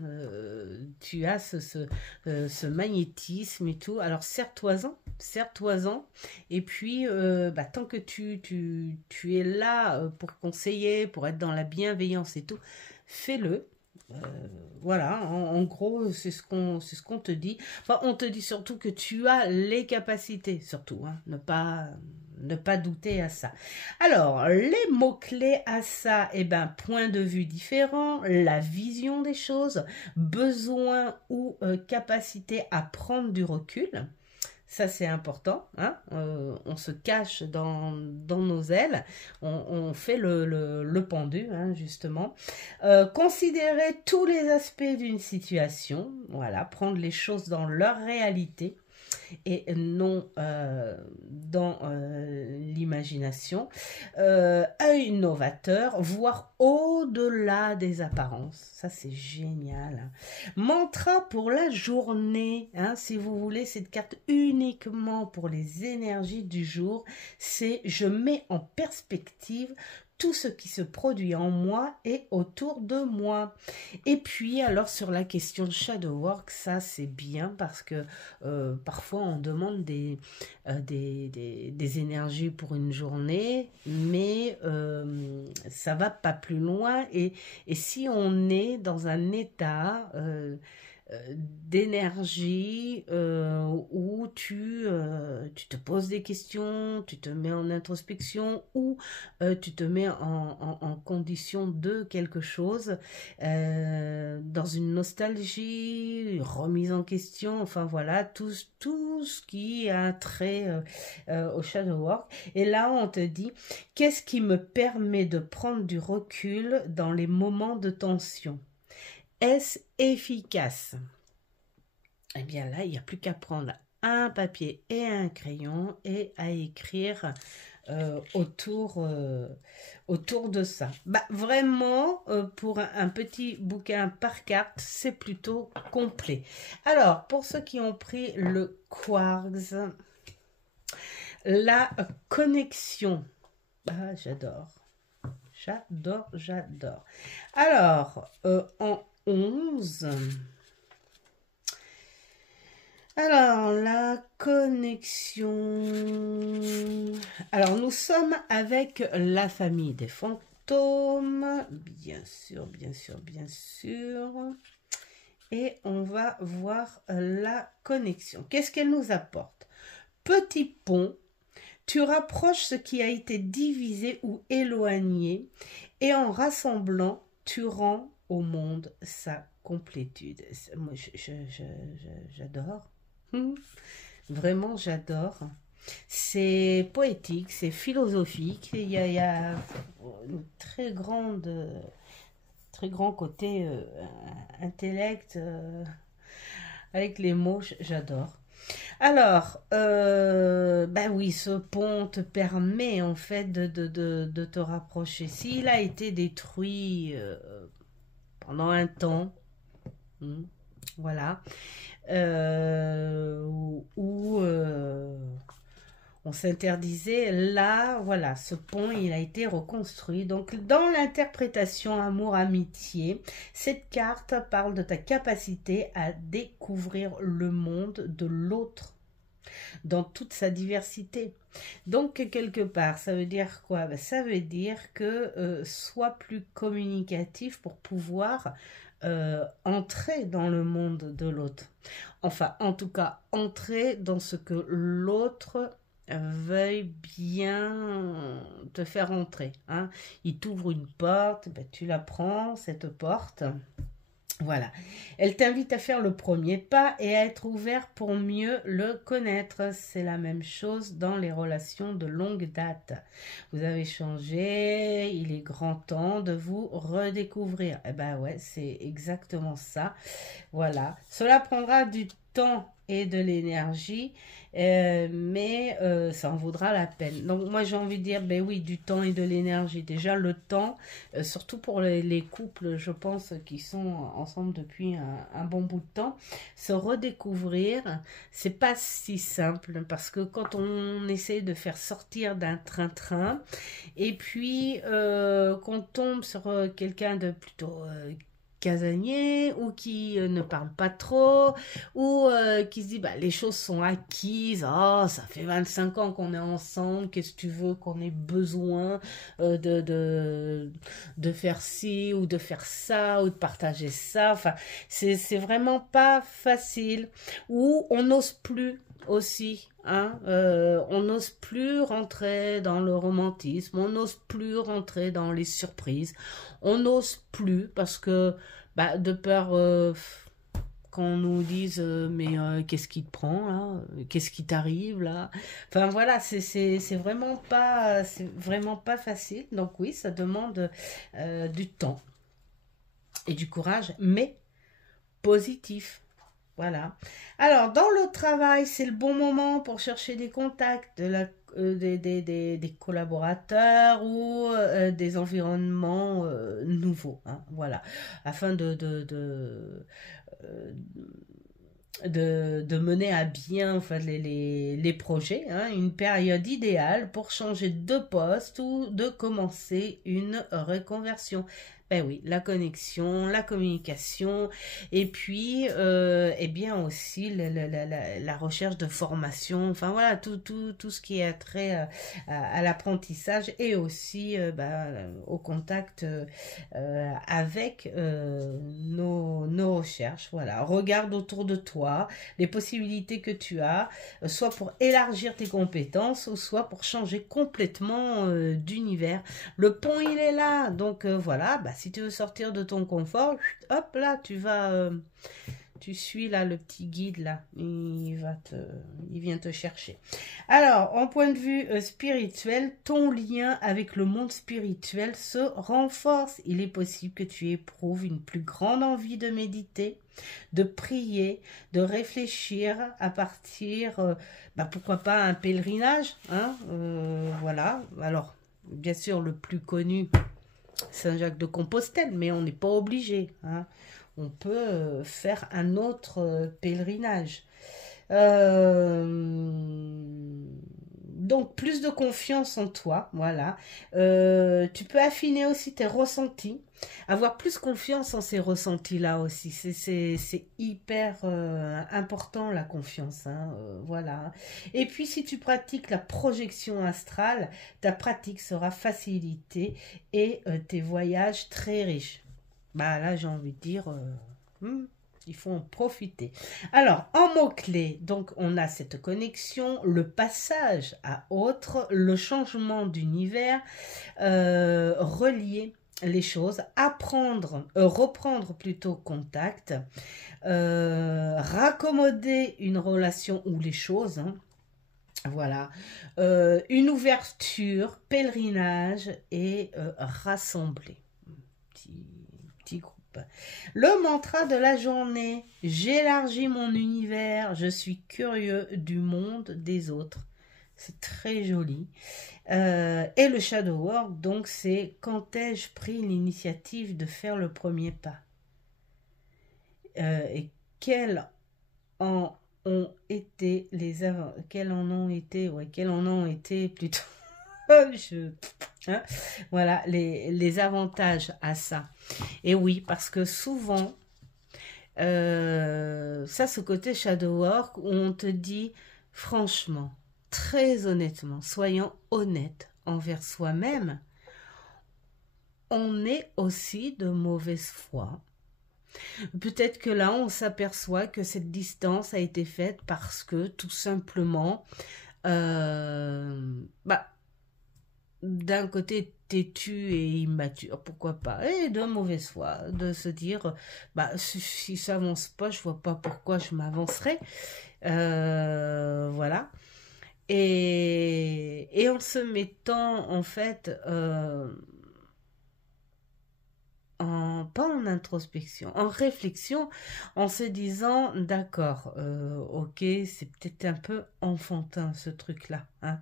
tu as ce magnétisme et tout. Alors, serre-toi-en. Et puis, bah, tant que tu es là pour conseiller, pour être dans la bienveillance et tout, fais-le. Voilà, en gros, c'est ce qu'on te dit. Enfin, on te dit surtout que tu as les capacités, surtout, hein, ne pas douter à ça. Alors, les mots-clés à ça, eh ben, point de vue différent, la vision des choses, besoin ou capacité à prendre du recul. Ça, c'est important. Hein, on se cache dans nos ailes. On fait le pendu, hein, justement. Considérer tous les aspects d'une situation. Voilà, prendre les choses dans leur réalité et non dans l'imagination. Œil novateur, voir au-delà des apparences. Ça, c'est génial. Mantra pour la journée. Hein, si vous voulez cette carte uniquement pour les énergies du jour, c'est je mets en perspective tout ce qui se produit en moi et autour de moi. Et puis, alors, sur la question de shadow work, ça, c'est bien parce que parfois, on demande des énergies pour une journée, mais ça va pas plus loin. Et si on est dans un état d'énergie où tu te poses des questions, tu te mets en introspection ou tu te mets en condition de quelque chose, dans une nostalgie, remise en question, enfin voilà, tout ce qui a trait au shadow work. Et là, on te dit, qu'est-ce qui me permet de prendre du recul dans les moments de tension? Est-ce efficace? Eh bien là, il n'y a plus qu'à prendre un papier et un crayon et à écrire autour de ça. Bah, vraiment, pour un petit bouquin par carte, c'est plutôt complet. Alors, pour ceux qui ont pris le Quarks, la connexion. Ah, j'adore. J'adore. Alors, en 11... Alors, la connexion... Alors, nous sommes avec la famille des fantômes. Bien sûr. Et on va voir la connexion. Qu'est-ce qu'elle nous apporte? Petit pont. Tu rapproches ce qui a été divisé ou éloigné et en rassemblant, tu rends au monde sa complétude. Moi, j'adore. Vraiment, j'adore. C'est poétique, c'est philosophique. Il y a un très grand côté intellect avec les mots. J'adore. Alors, ben oui, ce pont te permet en fait de te rapprocher. S'il a été détruit pendant un temps, voilà, où on s'interdisait, là, voilà, ce pont, il a été reconstruit. Donc, dans l'interprétation amour-amitié, cette carte parle de ta capacité à découvrir le monde de l'autre dans toute sa diversité. Donc, quelque part, ça veut dire quoi? Ben, ça veut dire que sois plus communicatif pour pouvoir entrer dans le monde de l'autre. Enfin, en tout cas, entrer dans ce que l'autre veuille bien te faire entrer. Hein. Il t'ouvre une porte, ben, tu la prends, cette porte. Voilà. Elle t'invite à faire le premier pas et à être ouvert pour mieux le connaître. C'est la même chose dans les relations de longue date. Vous avez changé, il est grand temps de vous redécouvrir. Eh ben ouais, c'est exactement ça. Voilà. Cela prendra du temps et de l'énergie, mais ça en vaudra la peine. Donc moi j'ai envie de dire, ben oui, du temps et de l'énergie. Déjà le temps, surtout pour les couples, je pense, qui sont ensemble depuis un bon bout de temps, se redécouvrir, c'est pas si simple, parce que quand on essaie de faire sortir d'un train-train, et puis qu'on tombe sur quelqu'un de plutôt... casanier ou qui ne parle pas trop ou qui se dit bah, les choses sont acquises, oh, ça fait 25 ans qu'on est ensemble, qu'est-ce que tu veux qu'on ait besoin de faire ci ou de faire ça ou de partager ça, enfin c'est vraiment pas facile, ou on n'ose plus aussi, hein, on n'ose plus rentrer dans le romantisme, on n'ose plus rentrer dans les surprises, on n'ose plus parce que bah, de peur qu'on nous dise mais qu'est-ce qui te prend là, qu'est-ce qui t'arrive là, enfin voilà, c'est vraiment pas facile. Donc oui, ça demande du temps et du courage, mais positif. Voilà. Alors, dans le travail, c'est le bon moment pour chercher des contacts, des collaborateurs ou des environnements nouveaux. Hein, voilà. Afin de mener à bien enfin, les projets, hein, une période idéale pour changer de poste ou de commencer une reconversion. Ben oui, la connexion, la communication, et puis, eh bien aussi la recherche de formation, enfin voilà, tout ce qui est attrait à l'apprentissage et aussi au contact avec nos recherches. Voilà, regarde autour de toi les possibilités que tu as, soit pour élargir tes compétences, ou soit pour changer complètement d'univers. Le pont, il est là, donc voilà, bah, si tu veux sortir de ton confort, hop là, tu suis là le petit guide là, il vient te chercher. Alors, en point de vue spirituel, ton lien avec le monde spirituel se renforce. Il est possible que tu éprouves une plus grande envie de méditer, de prier, de réfléchir à partir, pourquoi pas un pèlerinage, hein, voilà. Alors, bien sûr, le plus connu, Saint-Jacques de Compostelle, mais on n'est pas obligé, hein. On peut faire un autre pèlerinage. Donc, plus de confiance en toi, voilà. Tu peux affiner aussi tes ressentis, avoir plus confiance en ces ressentis-là aussi. C'est hyper important, la confiance, hein, voilà. Et puis, si tu pratiques la projection astrale, ta pratique sera facilitée et tes voyages très riches. Bah là, j'ai envie de dire, il faut en profiter. Alors, en mots-clés, donc on a cette connexion, le passage à autre, le changement d'univers, relier les choses, reprendre plutôt contact, raccommoder une relation ou les choses, hein. Voilà, une ouverture, pèlerinage et rassembler. Petit groupe. Le mantra de la journée: j'élargis mon univers, je suis curieux du monde des autres. C'est très joli. Et le shadow work, donc c'est: quand ai-je pris l'initiative de faire le premier pas, et quels en ont été quels en ont été plutôt voilà les avantages à ça. Et oui, parce que souvent ça, ce côté shadow work où on te dit franchement, très honnêtement, soyons honnêtes envers soi-même, on est aussi de mauvaise foi. Peut-être que là, on s'aperçoit que cette distance a été faite parce que tout simplement, d'un côté têtu et immature, pourquoi pas, et de mauvaise foi, de se dire, si ça avance pas, je vois pas pourquoi je m'avancerai, voilà. Et en se mettant en fait pas en introspection, en réflexion, en se disant, d'accord, ok, c'est peut-être un peu enfantin ce truc-là, hein.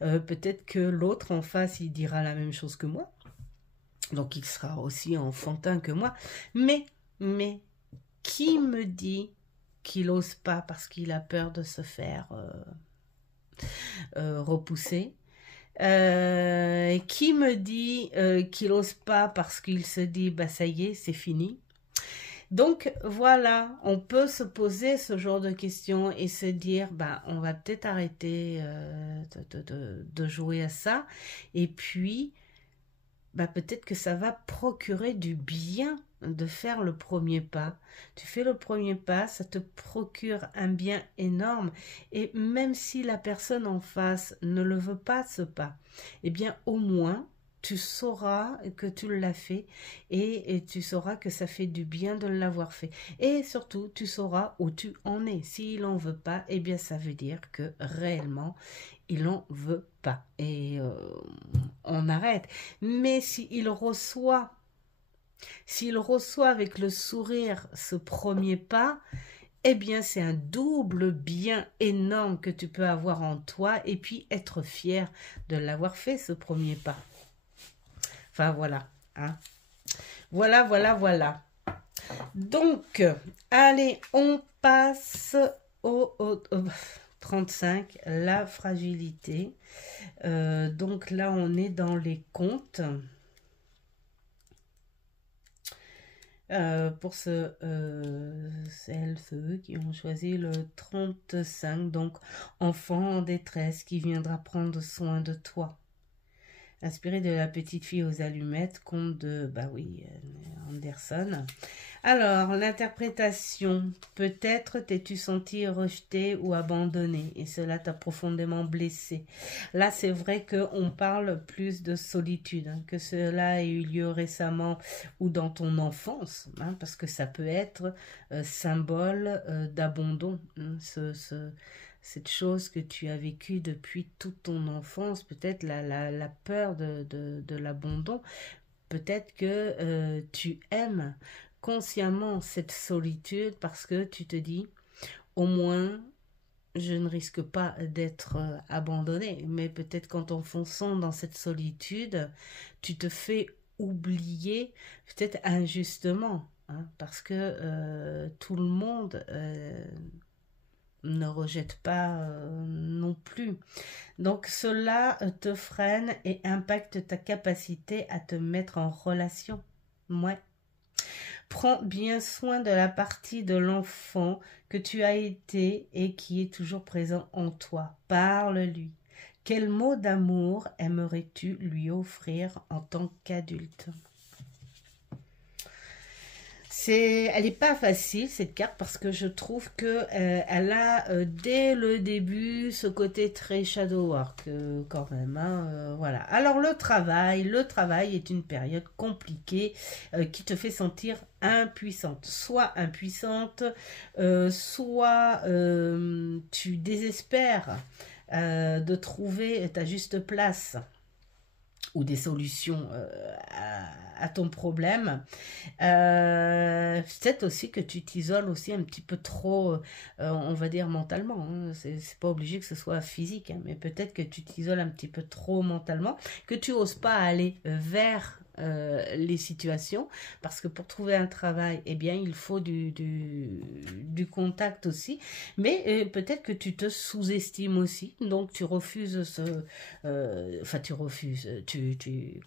Peut-être que l'autre en face, il dira la même chose que moi, donc il sera aussi enfantin que moi, mais, qui me dit qu'il n'ose pas parce qu'il a peur de se faire repousser? Qui me dit qu'il n'ose pas parce qu'il se dit ça y est, c'est fini? Donc voilà, on peut se poser ce genre de questions et se dire on va peut-être arrêter de jouer à ça, et puis peut-être que ça va procurer du bien de faire le premier pas. Tu fais le premier pas, ça te procure un bien énorme, et même si la personne en face ne le veut pas, ce pas, eh bien au moins tu sauras que tu l'as fait, et tu sauras que ça fait du bien de l'avoir fait, et surtout tu sauras où tu en es. S'il n'en veut pas, eh bien ça veut dire que réellement il n'en veut pas, et on arrête. Mais s'il reçoit avec le sourire ce premier pas, eh bien c'est un double bien énorme que tu peux avoir en toi, et puis être fier de l'avoir fait, ce premier pas. Enfin voilà, hein. Voilà. Donc, allez, on passe au 35, la fragilité. Donc là, on est dans les comptes. pour celles, ceux qui ont choisi le 35, donc enfant en détresse qui viendra prendre soin de toi. Inspiré de la petite fille aux allumettes, conte de, bah oui, Anderson. Alors, l'interprétation. Peut-être t'es-tu senti rejeté ou abandonné et cela t'a profondément blessé. Là, c'est vrai qu'on parle plus de solitude, hein, que cela ait eu lieu récemment ou dans ton enfance, hein, parce que ça peut être symbole d'abandon. Hein, cette chose que tu as vécue depuis toute ton enfance, peut-être la peur de l'abandon, peut-être que tu aimes consciemment cette solitude parce que tu te dis, au moins, je ne risque pas d'être abandonné, mais peut-être qu'en t'enfonçant dans cette solitude, tu te fais oublier, peut-être injustement, hein, parce que tout le monde ne rejette pas non plus. Donc cela te freine et impacte ta capacité à te mettre en relation. Ouais. Prends bien soin de la partie de l'enfant que tu as été et qui est toujours présent en toi. Parle-lui. Quel mot d'amour aimerais-tu lui offrir en tant qu'adulte ? Elle n'est pas facile cette carte parce que je trouve que elle a dès le début ce côté très shadow work quand même. Hein, voilà. Alors le travail est une période compliquée qui te fait sentir impuissante. Soit impuissante, soit tu désespères de trouver ta juste place ou des solutions à ton problème. Peut-être aussi que tu t'isoles aussi un petit peu trop, on va dire mentalement. Hein. C'est pas obligé que ce soit physique, hein, mais peut-être que tu t'isoles un petit peu trop mentalement, que tu n'oses pas aller vers les situations, parce que pour trouver un travail, eh bien, il faut du contact aussi, mais peut-être que tu te sous-estimes aussi, donc tu refuses enfin, tu refuses,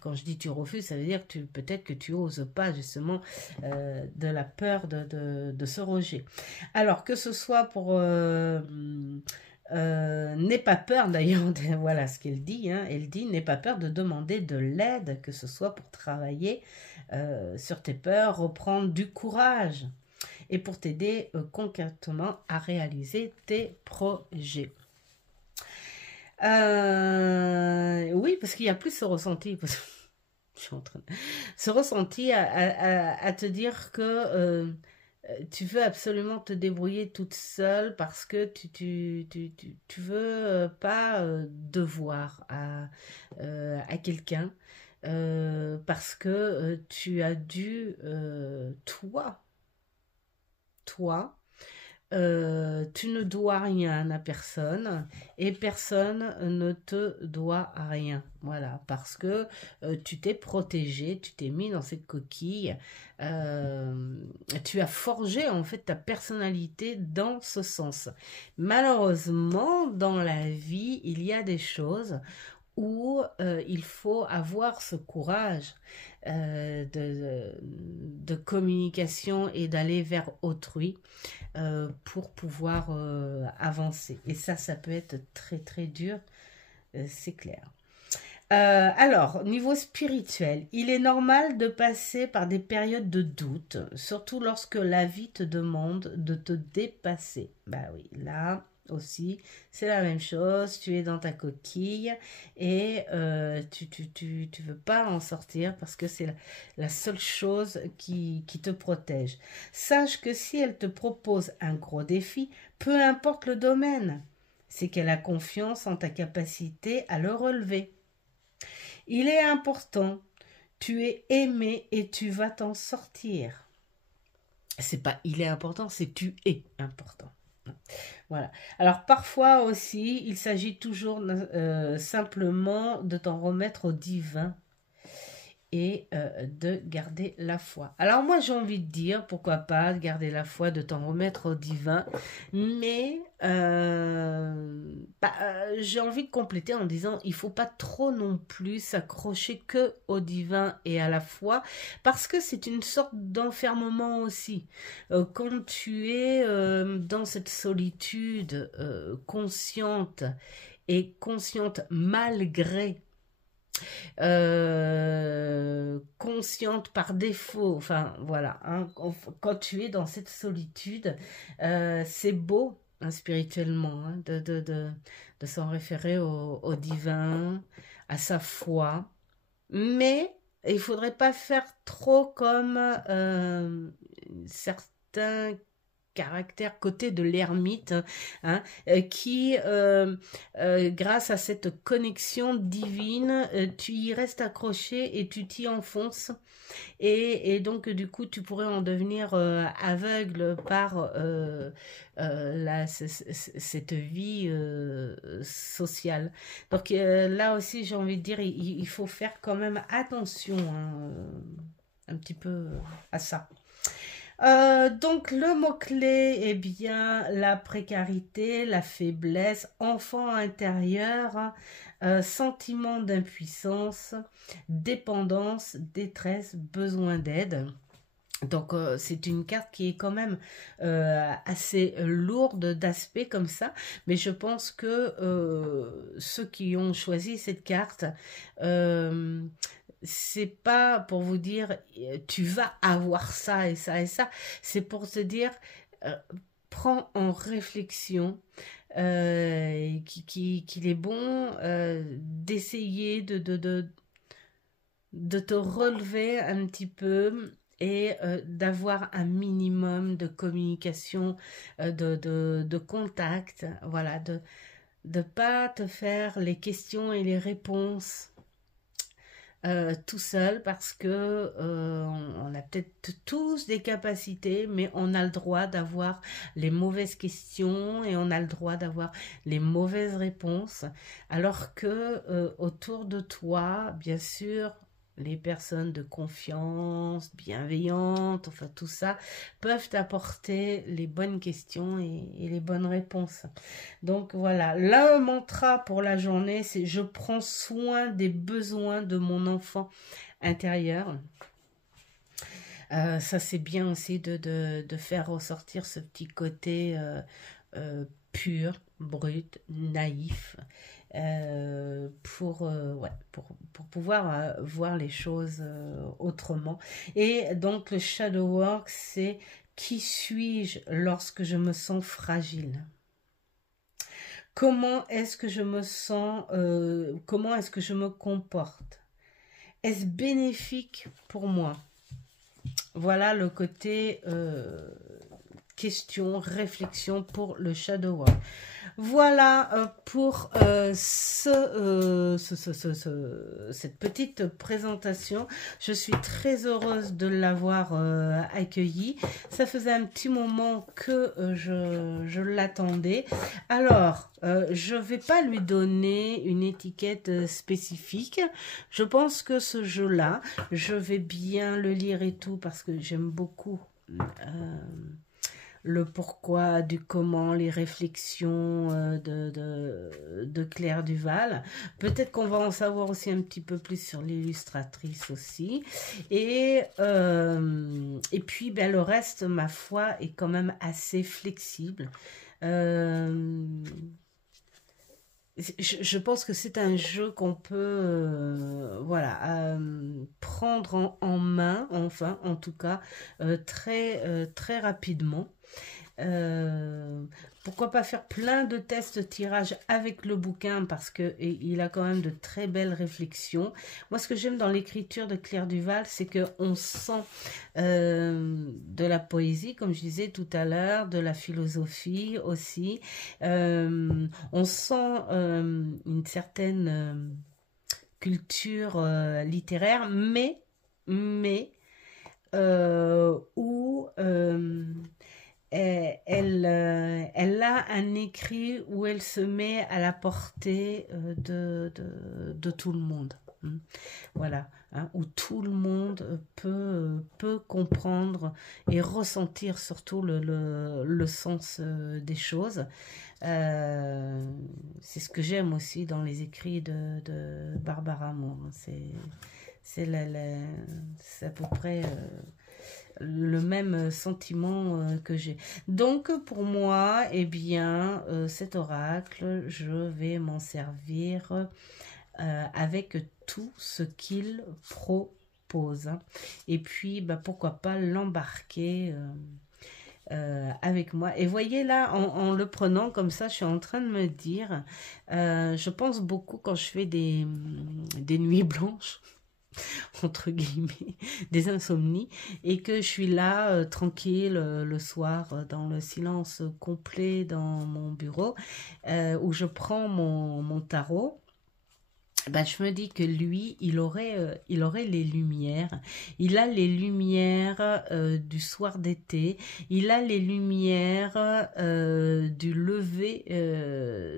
quand je dis tu refuses, ça veut dire que peut-être que tu oses pas, justement, de la peur de ce rejet. Alors, que ce soit pour... n'aie pas peur d'ailleurs, voilà ce qu'elle dit, hein, elle dit n'aie pas peur de demander de l'aide, que ce soit pour travailler sur tes peurs, reprendre du courage et pour t'aider concrètement à réaliser tes projets. Oui, parce qu'il y a plus ce ressenti, parce que je suis en train ce ressenti à te dire que tu veux absolument te débrouiller toute seule parce que tu veux pas devoir à quelqu'un parce que tu as dû toi tu ne dois rien à personne et personne ne te doit rien. Voilà, parce que tu t'es protégé, tu t'es mis dans cette coquille, tu as forgé en fait ta personnalité dans ce sens. Malheureusement, dans la vie, il y a des choses où il faut avoir ce courage de communication et d'aller vers autrui pour pouvoir avancer. Et ça peut être très très dur, c'est clair. Alors, niveau spirituel, il est normal de passer par des périodes de doute, surtout lorsque la vie te demande de te dépasser. Bah oui, là aussi, c'est la même chose, tu es dans ta coquille et tu veux pas en sortir parce que c'est la seule chose qui te protège. Sache que si elle te propose un gros défi, peu importe le domaine, c'est qu'elle a confiance en ta capacité à le relever. Il est important, tu es aimé et tu vas t'en sortir. C'est pas il est important, c'est tu es important. Voilà. Alors parfois aussi, il s'agit toujours simplement de t'en remettre au divin et de garder la foi. Alors moi j'ai envie de dire, pourquoi pas, de garder la foi, de t'en remettre au divin, mais j'ai envie de compléter en disant, il faut pas trop non plus s'accrocher que au divin et à la foi, parce que c'est une sorte d'enfermement aussi. Quand tu es dans cette solitude consciente et consciente malgré consciente par défaut, enfin voilà, hein, quand tu es dans cette solitude, c'est beau hein, spirituellement hein, de s'en référer au divin, à sa foi, mais il faudrait pas faire trop comme certains caractère côté de l'ermite, hein, qui, grâce à cette connexion divine, tu y restes accroché et tu t'y enfonces. Et donc, du coup, tu pourrais en devenir aveugle par cette vie sociale. Donc, là aussi, j'ai envie de dire, il faut faire quand même attention hein, un petit peu à ça. Donc le mot-clé est bien la précarité, la faiblesse, enfant intérieur, sentiment d'impuissance, dépendance, détresse, besoin d'aide. Donc c'est une carte qui est quand même assez lourde d'aspect comme ça, mais je pense que ceux qui ont choisi cette carte, c'est pas pour vous dire tu vas avoir ça et ça et ça, c'est pour te dire prends en réflexion qu'il est bon d'essayer de te relever un petit peu et d'avoir un minimum de communication, de contact, voilà, de pas te faire les questions et les réponses tout seul parce que on a peut-être tous des capacités, mais on a le droit d'avoir les mauvaises questions et on a le droit d'avoir les mauvaises réponses, alors que autour de toi, bien sûr, les personnes de confiance, bienveillantes, enfin tout ça, peuvent apporter les bonnes questions et les bonnes réponses. Donc voilà, le mantra pour la journée, c'est je prends soin des besoins de mon enfant intérieur. Ça c'est bien aussi de faire ressortir ce petit côté pur, brut, naïf. Pour pouvoir voir les choses autrement. Et donc le shadow work, c'est qui suis-je lorsque je me sens fragile? Comment est-ce que je me sens, comment est-ce que je me comporte? Est-ce bénéfique pour moi? Voilà le côté question, réflexion pour le shadow work. Voilà pour cette petite présentation. Je suis très heureuse de l'avoir accueilli. Ça faisait un petit moment que je l'attendais. Alors, je ne vais pas lui donner une étiquette spécifique. Je pense que ce jeu-là, je vais bien le lire et tout parce que j'aime beaucoup le pourquoi, du comment, les réflexions de Claire Duval. Peut-être qu'on va en savoir aussi un petit peu plus sur l'illustratrice aussi. Et puis, ben, le reste, ma foi, est quand même assez flexible. Je pense que c'est un jeu qu'on peut voilà, prendre en main, enfin, en tout cas, très rapidement. Pourquoi pas faire plein de tests tirage avec le bouquin parce que il a quand même de très belles réflexions. Moi, ce que j'aime dans l'écriture de Claire Duval, c'est qu'on sent de la poésie, comme je disais tout à l'heure, de la philosophie aussi. On sent une certaine culture littéraire, mais où elle a un écrit où elle se met à la portée de tout le monde. Voilà, hein, où tout le monde peut comprendre et ressentir surtout le sens des choses. c'est ce que j'aime aussi dans les écrits de Barbara Moore. C'est à peu près le même sentiment que j'ai. Donc pour moi, eh bien, cet oracle, je vais m'en servir avec tout ce qu'il propose. Et puis, bah, pourquoi pas l'embarquer avec moi. Et voyez là, en le prenant comme ça, je suis en train de me dire, je pense beaucoup quand je fais des nuits blanches, entre guillemets, des insomnies, et que je suis là, tranquille, le soir, dans le silence complet dans mon bureau, où je prends mon tarot. Ben, je me dis que lui, il aurait les lumières. Il a les lumières du soir d'été. Il a les lumières du lever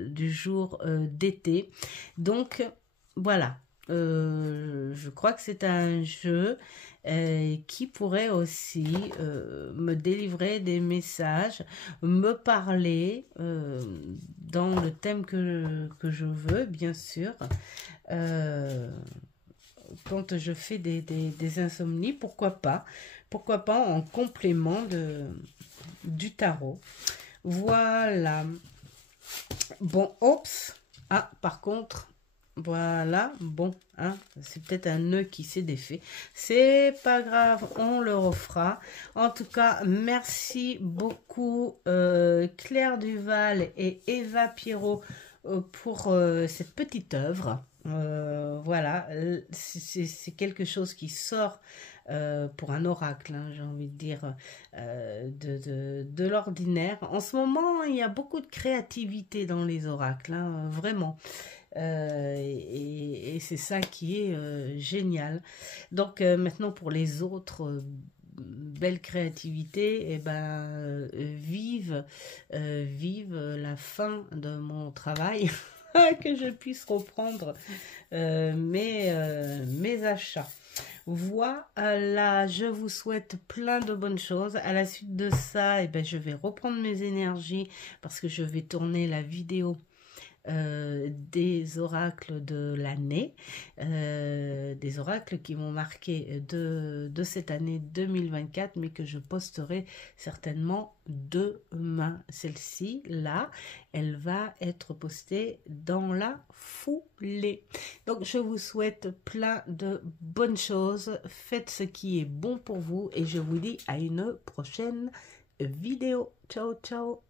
du jour d'été. Donc, voilà. Je crois que c'est un jeu qui pourrait aussi me délivrer des messages, me parler dans le thème que je veux, bien sûr. Quand je fais des insomnies, pourquoi pas en complément du tarot. Voilà. Bon, oups. Ah, par contre, voilà, bon, hein, c'est peut-être un nœud qui s'est défait. C'est pas grave, on le refera. En tout cas, merci beaucoup Claire Duval et Eva Pierrot pour cette petite œuvre. Voilà, c'est quelque chose qui sort pour un oracle, hein, j'ai envie de dire, de l'ordinaire. En ce moment, il y a beaucoup de créativité dans les oracles, hein, vraiment. Et c'est ça qui est génial. Donc maintenant pour les autres belles créativités, et ben vive la fin de mon travail, que je puisse reprendre mes achats. Voilà, je vous souhaite plein de bonnes choses. À la suite de ça, et ben, je vais reprendre mes énergies parce que je vais tourner la vidéo des oracles de l'année, des oracles qui m'ont marqué de cette année 2024, mais que je posterai certainement demain. Celle-ci, là, elle va être postée dans la foulée. Donc, je vous souhaite plein de bonnes choses. Faites ce qui est bon pour vous et je vous dis à une prochaine vidéo. Ciao, ciao!